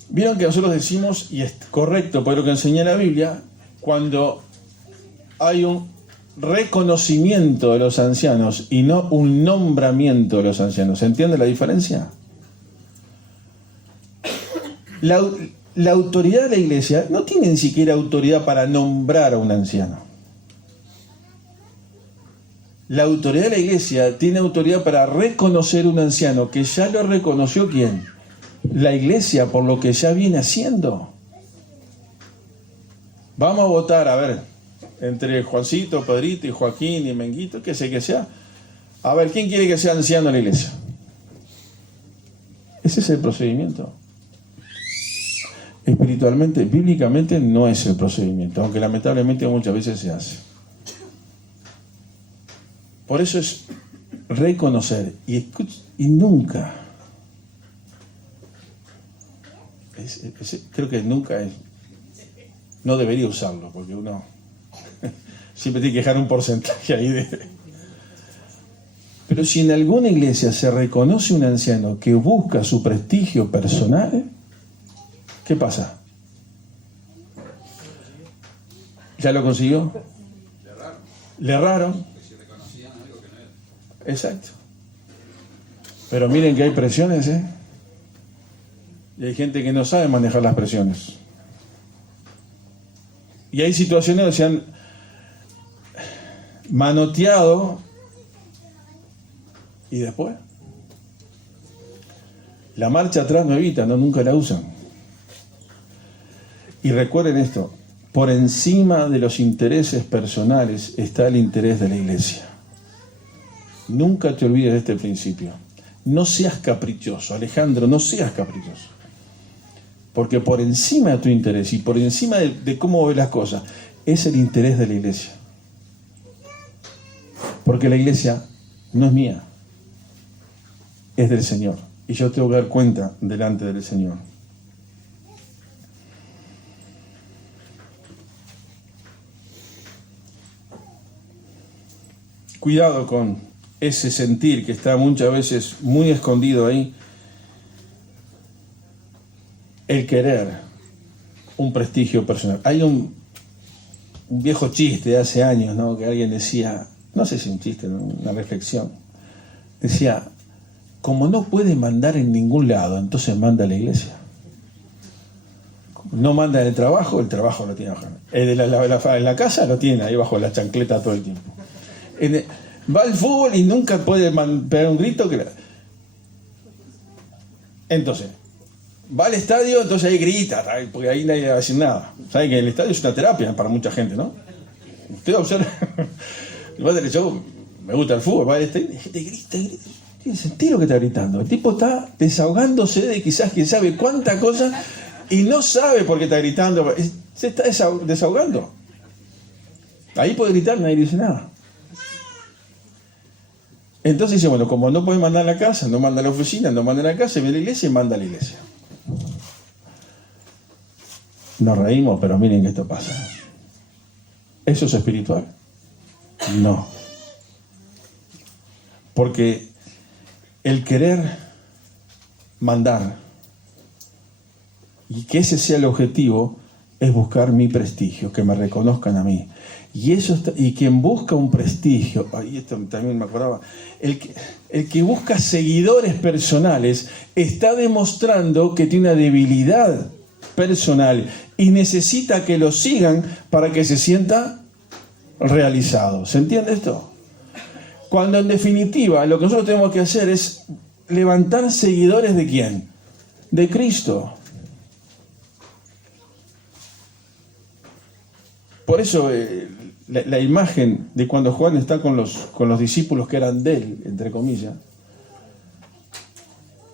Vieron que nosotros decimos, y es correcto por lo que enseña la Biblia, cuando hay un reconocimiento de los ancianos y no un nombramiento de los ancianos. ¿Se entiende la diferencia? La autoridad de la iglesia no tiene ni siquiera autoridad para nombrar a un anciano. La autoridad de la iglesia tiene autoridad para reconocer un anciano que ya lo reconoció ¿quién? La iglesia por lo que ya viene haciendo. Vamos a votar, a ver, entre Juancito, Pedrito y Joaquín y Menguito, que sé que sea. A ver, ¿quién quiere que sea anciano en la iglesia? Ese es el procedimiento. Espiritualmente, bíblicamente no es el procedimiento, aunque lamentablemente muchas veces se hace. Por eso es reconocer y nunca, creo que nunca es, no debería usarlo, porque uno siempre tiene que dejar un porcentaje ahí de... Pero si en alguna iglesia se reconoce un anciano que busca su prestigio personal, ¿qué pasa? ¿Ya lo consiguió? Le erraron. Exacto. Pero miren que hay presiones, ¿eh? Y hay gente que no sabe manejar las presiones. Y hay situaciones donde se han manoteado y después la marcha atrás no evita, no, nunca la usan. Y recuerden esto, por encima de los intereses personales está el interés de la iglesia. Nunca te olvides de este principio. No seas caprichoso, Alejandro, no seas caprichoso. Porque por encima de tu interés y por encima de cómo ves las cosas, es el interés de la iglesia. Porque la iglesia no es mía, es del Señor. Y yo tengo que dar cuenta delante del Señor. Cuidado con ese sentir que está muchas veces muy escondido ahí. El querer un prestigio personal. Hay un viejo chiste de hace años, ¿no? Que alguien decía, no sé si un chiste, una reflexión, decía, como no puede mandar en ningún lado, entonces manda a la iglesia. No manda en el trabajo lo tiene abajo. En la casa lo tiene ahí bajo la chancleta todo el tiempo. Va al fútbol y nunca puede pegar un grito. Entonces, va al estadio, entonces ahí grita, porque ahí nadie va a decir nada. Saben que el estadio es una terapia para mucha gente, ¿no? Usted observa. Yo me gusta el fútbol, va al estadio, grita. tiene sentido lo que está gritando. El tipo está desahogándose de quizás quién sabe cuánta cosa y no sabe por qué está gritando. Se está desahogando. Ahí puede gritar, nadie dice nada. Entonces dice, bueno, como no puede mandar a la casa, no manda a la oficina, no manda a la casa, viene a la iglesia y manda a la iglesia. Nos reímos, pero miren que esto pasa. ¿Eso es espiritual? No. Porque el querer mandar y que ese sea el objetivo es buscar mi prestigio, que me reconozcan a mí. Y quien busca un prestigio, ahí esto también me acordaba, el que busca seguidores personales está demostrando que tiene una debilidad personal y necesita que lo sigan para que se sienta realizado. ¿Se entiende esto? Cuando en definitiva lo que nosotros tenemos que hacer es levantar seguidores ¿de quién? De Cristo. Por eso la imagen de cuando Juan está con los discípulos que eran de él, entre comillas,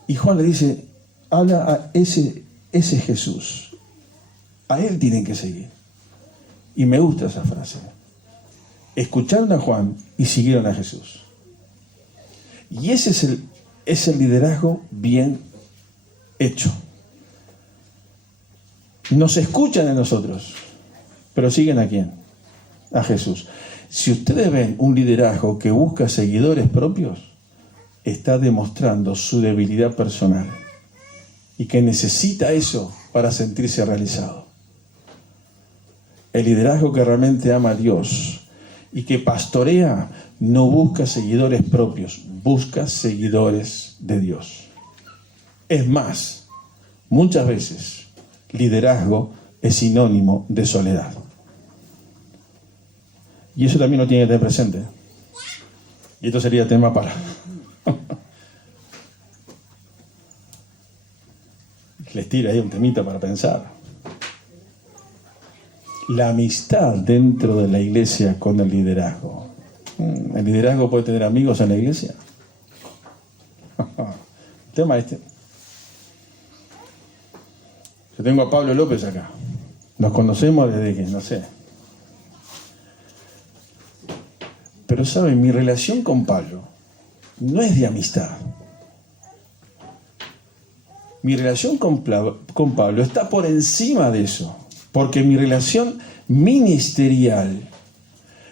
y Juan le dice, habla a ese Jesús, a él tienen que seguir. Y me gusta esa frase. Escucharon a Juan y siguieron a Jesús. Y ese es el liderazgo bien hecho. Nos escuchan a nosotros, pero siguen ¿a quién? A Jesús. Si ustedes ven un liderazgo que busca seguidores propios, está demostrando su debilidad personal y que necesita eso para sentirse realizado. El liderazgo que realmente ama a Dios y que pastorea no busca seguidores propios, busca seguidores de Dios. Es más, muchas veces liderazgo es sinónimo de soledad. Y eso también lo tiene que tener presente. Y esto sería tema para... Les tiro ahí un temita para pensar. La amistad dentro de la iglesia con el liderazgo. ¿El liderazgo puede tener amigos en la iglesia? Tema este. Yo tengo a Pablo López acá. Nos conocemos desde que, no sé. Pero saben, mi relación con Pablo no es de amistad. Mi relación con Pablo está por encima de eso. Porque mi relación ministerial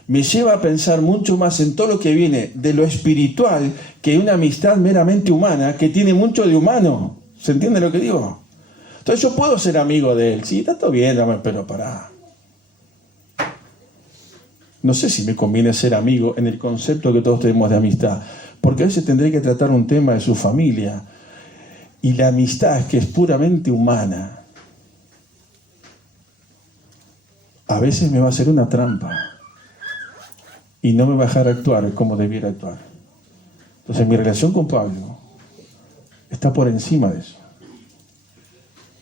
me lleva a pensar mucho más en todo lo que viene de lo espiritual que una amistad meramente humana que tiene mucho de humano. ¿Se entiende lo que digo? Entonces yo puedo ser amigo de él. Sí, está todo bien, pero pará. No sé si me conviene ser amigo en el concepto que todos tenemos de amistad. Porque a veces tendré que tratar un tema de su familia. Y la amistad, que es puramente humana, a veces me va a hacer una trampa y no me va a dejar actuar como debiera actuar. Entonces mi relación con Pablo está por encima de eso.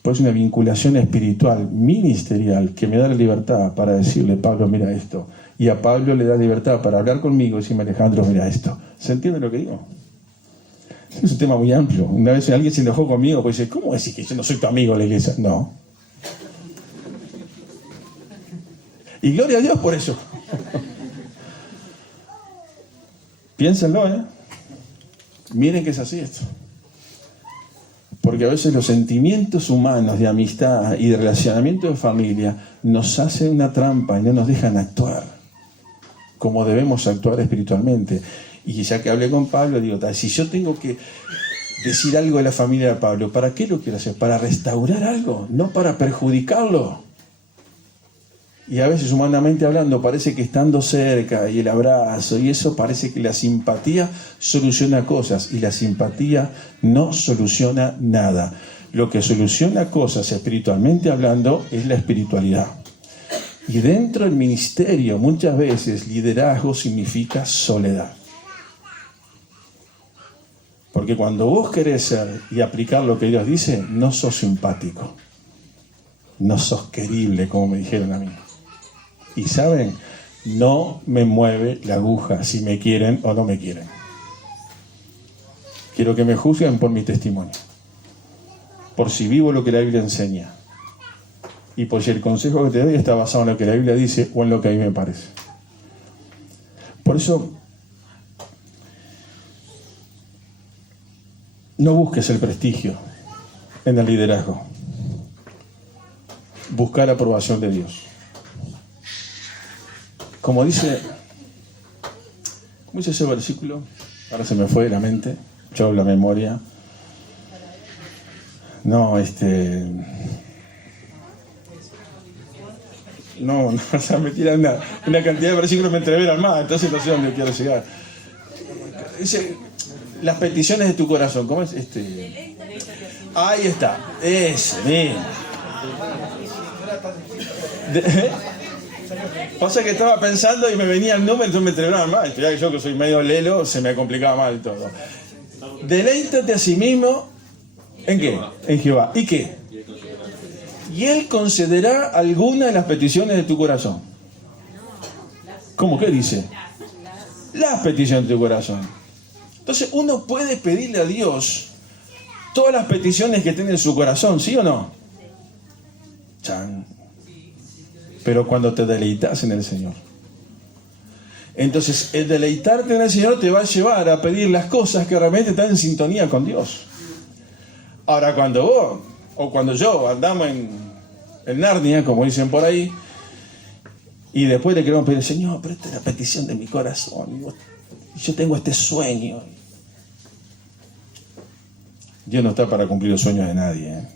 Pues una vinculación espiritual, ministerial, que me da la libertad para decirle, Pablo, mira esto. Y a Pablo le da libertad para hablar conmigo y decirme, Alejandro, mira esto. ¿Se entiende lo que digo? Es un tema muy amplio. Una vez alguien se enojó conmigo porque dice, ¿cómo decís que yo no soy tu amigo de la iglesia? No. Y gloria a Dios por eso. Piénsenlo, ¿eh? Miren que es así esto. Porque a veces los sentimientos humanos de amistad y de relacionamiento de familia nos hacen una trampa y no nos dejan actuar como debemos actuar espiritualmente. Y ya que hablé con Pablo, digo, si yo tengo que decir algo de la familia de Pablo, ¿para qué lo quiero hacer? ¿Para restaurar algo? No para perjudicarlo. Y a veces, humanamente hablando, parece que estando cerca y el abrazo y eso, parece que la simpatía soluciona cosas y la simpatía no soluciona nada. Lo que soluciona cosas espiritualmente hablando es la espiritualidad. Y dentro del ministerio, muchas veces, liderazgo significa soledad. Porque cuando vos querés ser y aplicar lo que Dios dice, no sos simpático. No sos querible, como me dijeron a mí. Y saben, no me mueve la aguja si me quieren o no me quieren. Quiero que me juzguen por mi testimonio, por si vivo lo que la Biblia enseña y por si el consejo que te doy está basado en lo que la Biblia dice o en lo que a mí me parece. Por eso, no busques el prestigio en el liderazgo. Buscar la aprobación de Dios. Como dice ese versículo, ahora se me fue de la mente, yo hablo la memoria. No, o sea, me tiran una cantidad de versículos, me entreveran más, entonces no sé dónde quiero llegar. Dice, las peticiones de tu corazón, ¿cómo es? Ahí está, ese mismo. Pasa que estaba pensando y me venía el número, entonces me entreveran más. Ya que yo que soy medio lelo, se me complicaba mal todo. Deleítate a sí mismo, ¿en qué? En Jehová. ¿Y qué? Y Él concederá alguna de las peticiones de tu corazón. ¿Cómo que dice? Las peticiones de tu corazón. Entonces uno puede pedirle a Dios todas las peticiones que tiene en su corazón, ¿sí o no? Chan. Pero cuando te deleitas en el Señor. Entonces el deleitarte en el Señor te va a llevar a pedir las cosas que realmente están en sintonía con Dios. Ahora cuando vos o cuando yo andamos en Narnia, como dicen por ahí, y después le queremos pedir, Señor, pero esta es la petición de mi corazón, y yo tengo este sueño. Dios no está para cumplir los sueños de nadie, ¿eh?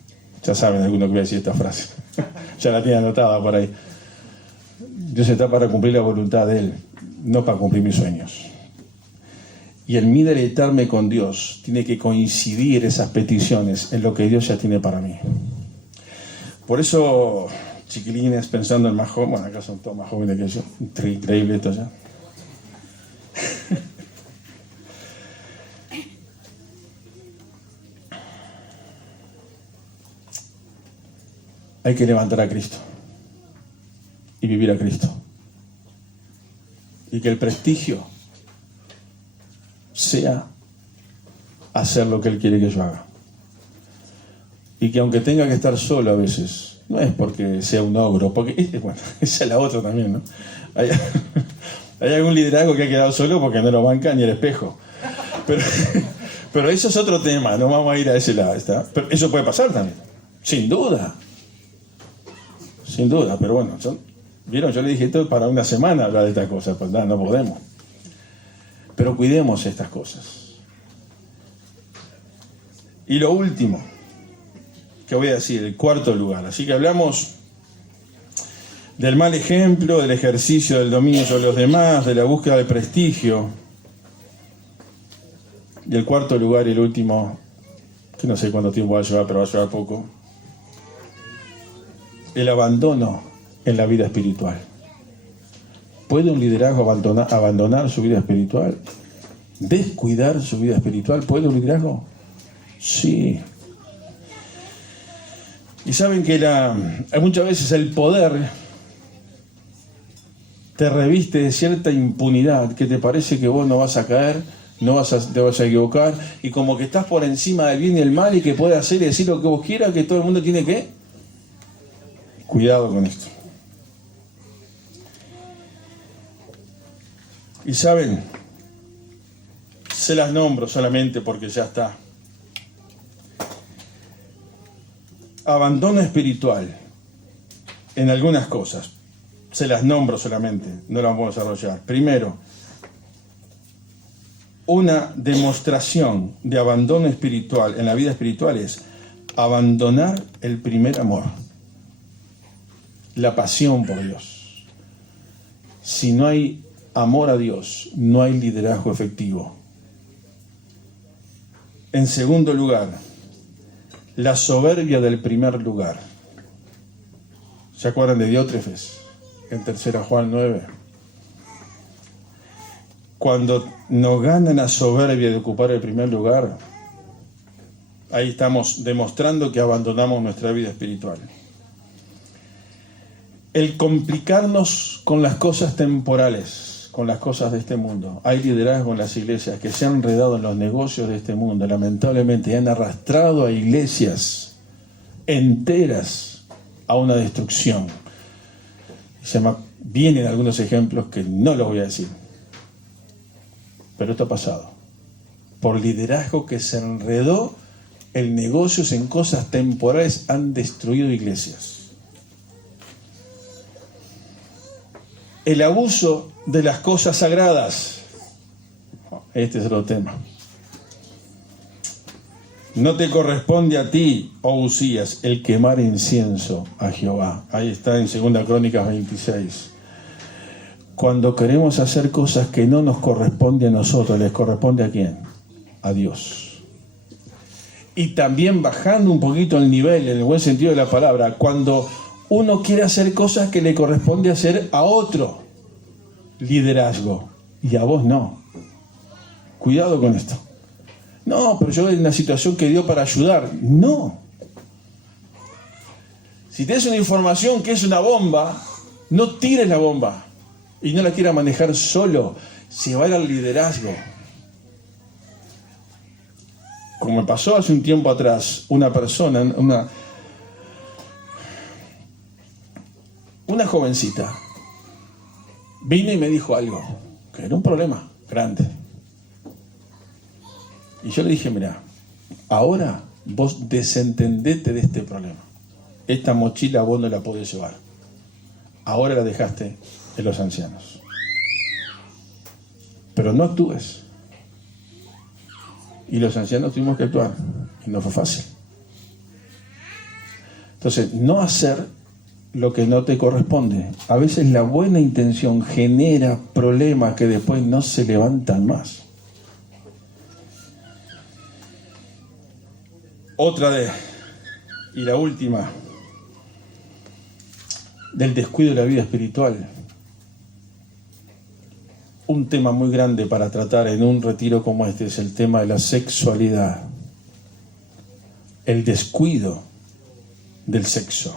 Ya saben algunos que voy a decir esta frase. Ya la tienen anotada por ahí. Dios está para cumplir la voluntad de Él, no para cumplir mis sueños. Y el mi deleitarme con Dios tiene que coincidir esas peticiones en lo que Dios ya tiene para mí. Por eso, chiquilines, pensando en más jóvenes, bueno, acá son todos más jóvenes que yo, increíble esto ya. Hay que levantar a Cristo y vivir a Cristo. Y que el prestigio sea hacer lo que Él quiere que yo haga. Y que aunque tenga que estar solo a veces, no es porque sea un ogro, porque, bueno, esa es la otra también, ¿no? Hay algún liderazgo que ha quedado solo porque no lo banca ni el espejo. Pero eso es otro tema, no vamos a ir a ese lado, ¿está? Pero eso puede pasar también, sin duda. Sin duda, pero bueno, ¿vieron? Yo le dije esto para una semana hablar de estas cosas, pues no podemos. Pero cuidemos estas cosas. Y lo último que voy a decir, el cuarto lugar. Así que hablamos del mal ejemplo, del ejercicio del dominio sobre los demás, de la búsqueda de prestigio. Y el cuarto lugar y el último, que no sé cuánto tiempo va a llevar, pero va a llevar poco. El abandono en la vida espiritual. ¿Puede un liderazgo abandonar su vida espiritual? ¿Descuidar su vida espiritual? ¿Puede un liderazgo? Sí. Y saben que muchas veces el poder te reviste de cierta impunidad, que te parece que vos no vas a caer, te vas a equivocar, y como que estás por encima del bien y el mal y que puedes hacer y decir lo que vos quieras, que todo el mundo tiene que... Cuidado con esto. Y saben, se las nombro solamente porque ya está. Abandono espiritual en algunas cosas. Se las nombro solamente, no las vamos a desarrollar. Primero, una demostración de abandono espiritual en la vida espiritual es abandonar el primer amor. La pasión por Dios. Si no hay amor a Dios, no hay liderazgo efectivo. En segundo lugar, la soberbia del primer lugar. ¿Se acuerdan de Diótrefes? En 3 Juan 9. Cuando nos gana la soberbia de ocupar el primer lugar, ahí estamos demostrando que abandonamos nuestra vida espiritual. El complicarnos con las cosas temporales. con las cosas de este mundo. Hay liderazgo en las iglesias que se han enredado en los negocios de este mundo, lamentablemente, y han arrastrado a iglesias enteras a una destrucción. Vienen algunos ejemplos que no los voy a decir, pero esto ha pasado. Por liderazgo que se enredó en negocios, en cosas temporales, han destruido iglesias. El abuso de las cosas sagradas. Este es otro tema. No te corresponde a ti, oh Usías, el quemar incienso a Jehová. Ahí está en 2 Crónicas 26. Cuando queremos hacer cosas que no nos corresponde a nosotros, ¿les corresponde a quién? A Dios. Y también bajando un poquito el nivel, en el buen sentido de la palabra, cuando uno quiere hacer cosas que le corresponde hacer a otro. Liderazgo. Y a vos no. Cuidado con esto. No, pero yo en una situación que dio para ayudar. No. Si tienes una información que es una bomba, no tires la bomba. Y no la quieras manejar solo. Se va a ir al liderazgo. Como me pasó hace un tiempo atrás, una persona, una jovencita, vino y me dijo algo, que era un problema grande. Y yo le dije, mira, ahora vos desentendete de este problema. Esta mochila vos no la podés llevar. Ahora la dejaste en los ancianos. Pero no actúes. Y los ancianos tuvimos que actuar. Y no fue fácil. Entonces, no hacer lo que no te corresponde. A veces la buena intención genera problemas que después no se levantan más. Y la última, del descuido de la vida espiritual. Un tema muy grande para tratar en un retiro como este es el tema de la sexualidad. El descuido del sexo.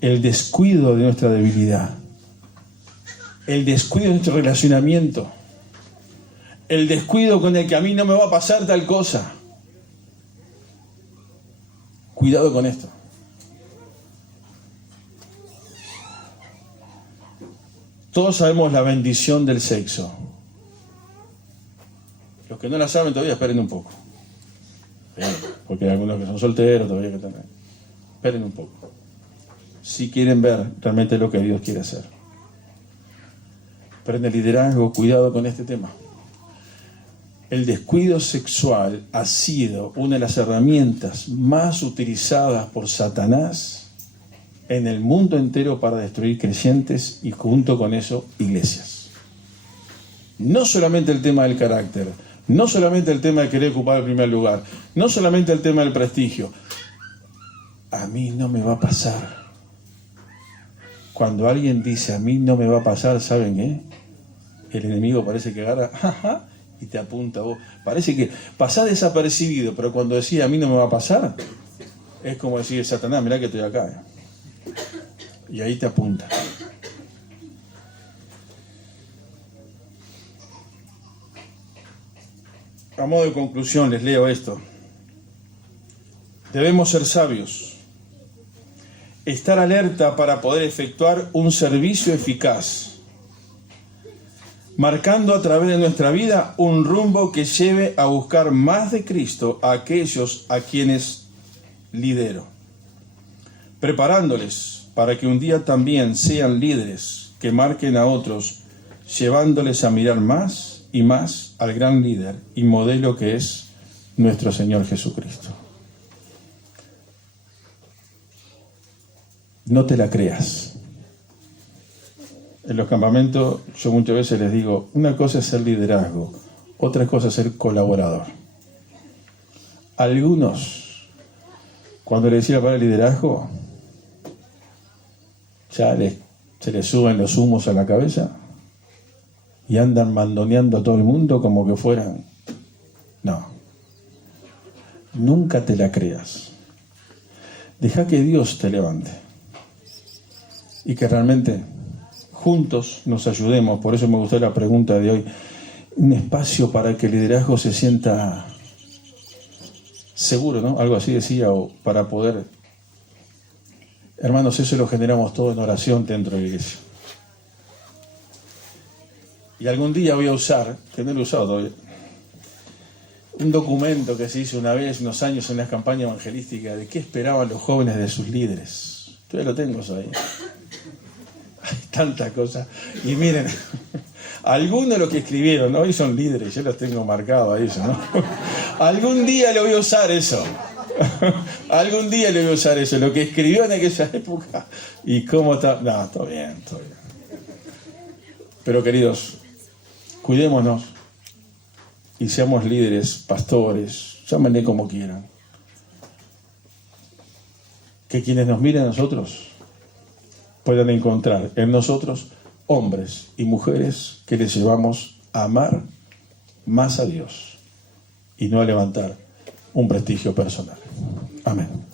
El descuido de nuestra debilidad. El descuido de nuestro relacionamiento. El descuido con el que a mí no me va a pasar tal cosa. Cuidado con esto. Todos sabemos la bendición del sexo. Los que no la saben todavía esperen un poco. Porque hay algunos que son solteros todavía que también. Esperen un poco. Si quieren ver realmente lo que Dios quiere hacer. Pero en el liderazgo, cuidado con este tema. El descuido sexual ha sido una de las herramientas más utilizadas por Satanás en el mundo entero para destruir creyentes y junto con eso iglesias. No solamente el tema del carácter, no solamente el tema de querer ocupar el primer lugar, no solamente el tema del prestigio. A mí no me va a pasar. Cuando alguien dice a mí no me va a pasar, ¿saben qué? El enemigo parece que agarra y te apunta a vos. Parece que pasás desapercibido, pero cuando decís a mí no me va a pasar, es como decir Satanás, mirá que estoy acá. Y ahí te apunta. A modo de conclusión les leo esto. Debemos ser sabios, estar alerta para poder efectuar un servicio eficaz, marcando a través de nuestra vida un rumbo que lleve a buscar más de Cristo a aquellos a quienes lidero, preparándoles para que un día también sean líderes que marquen a otros, llevándoles a mirar más y más al gran líder y modelo que es nuestro Señor Jesucristo. No te la creas. En los campamentos yo muchas veces les digo, una cosa es ser liderazgo, otra cosa es ser colaborador. Algunos, cuando les decía la palabra liderazgo, ya se les suben los humos a la cabeza y andan mandoneando a todo el mundo como que fueran. No. Nunca te la creas. Deja que Dios te levante y que realmente juntos nos ayudemos. Por eso me gustó la pregunta de hoy. Un espacio para que el liderazgo se sienta seguro, ¿no? Algo así decía, o para poder... Hermanos, eso lo generamos todo en oración dentro de la iglesia. Y algún día voy a usar, que no lo he usado todavía, un documento que se hizo una vez, unos años, en una campaña evangelística, de qué esperaban los jóvenes de sus líderes. Todavía lo tengo eso ahí. Hay tantas cosas. Y miren, algunos de los que escribieron, hoy son líderes, yo los tengo marcados a eso, ¿no? Algún día lo voy a usar eso. Algún día le voy a usar eso, lo que escribió en aquella época. Y cómo está... No, todo bien, todo bien. Pero queridos, cuidémonos y seamos líderes, pastores, llámenle como quieran. Que quienes nos miren a nosotros puedan encontrar en nosotros hombres y mujeres que les llevamos a amar más a Dios y no a levantar un prestigio personal. Amén.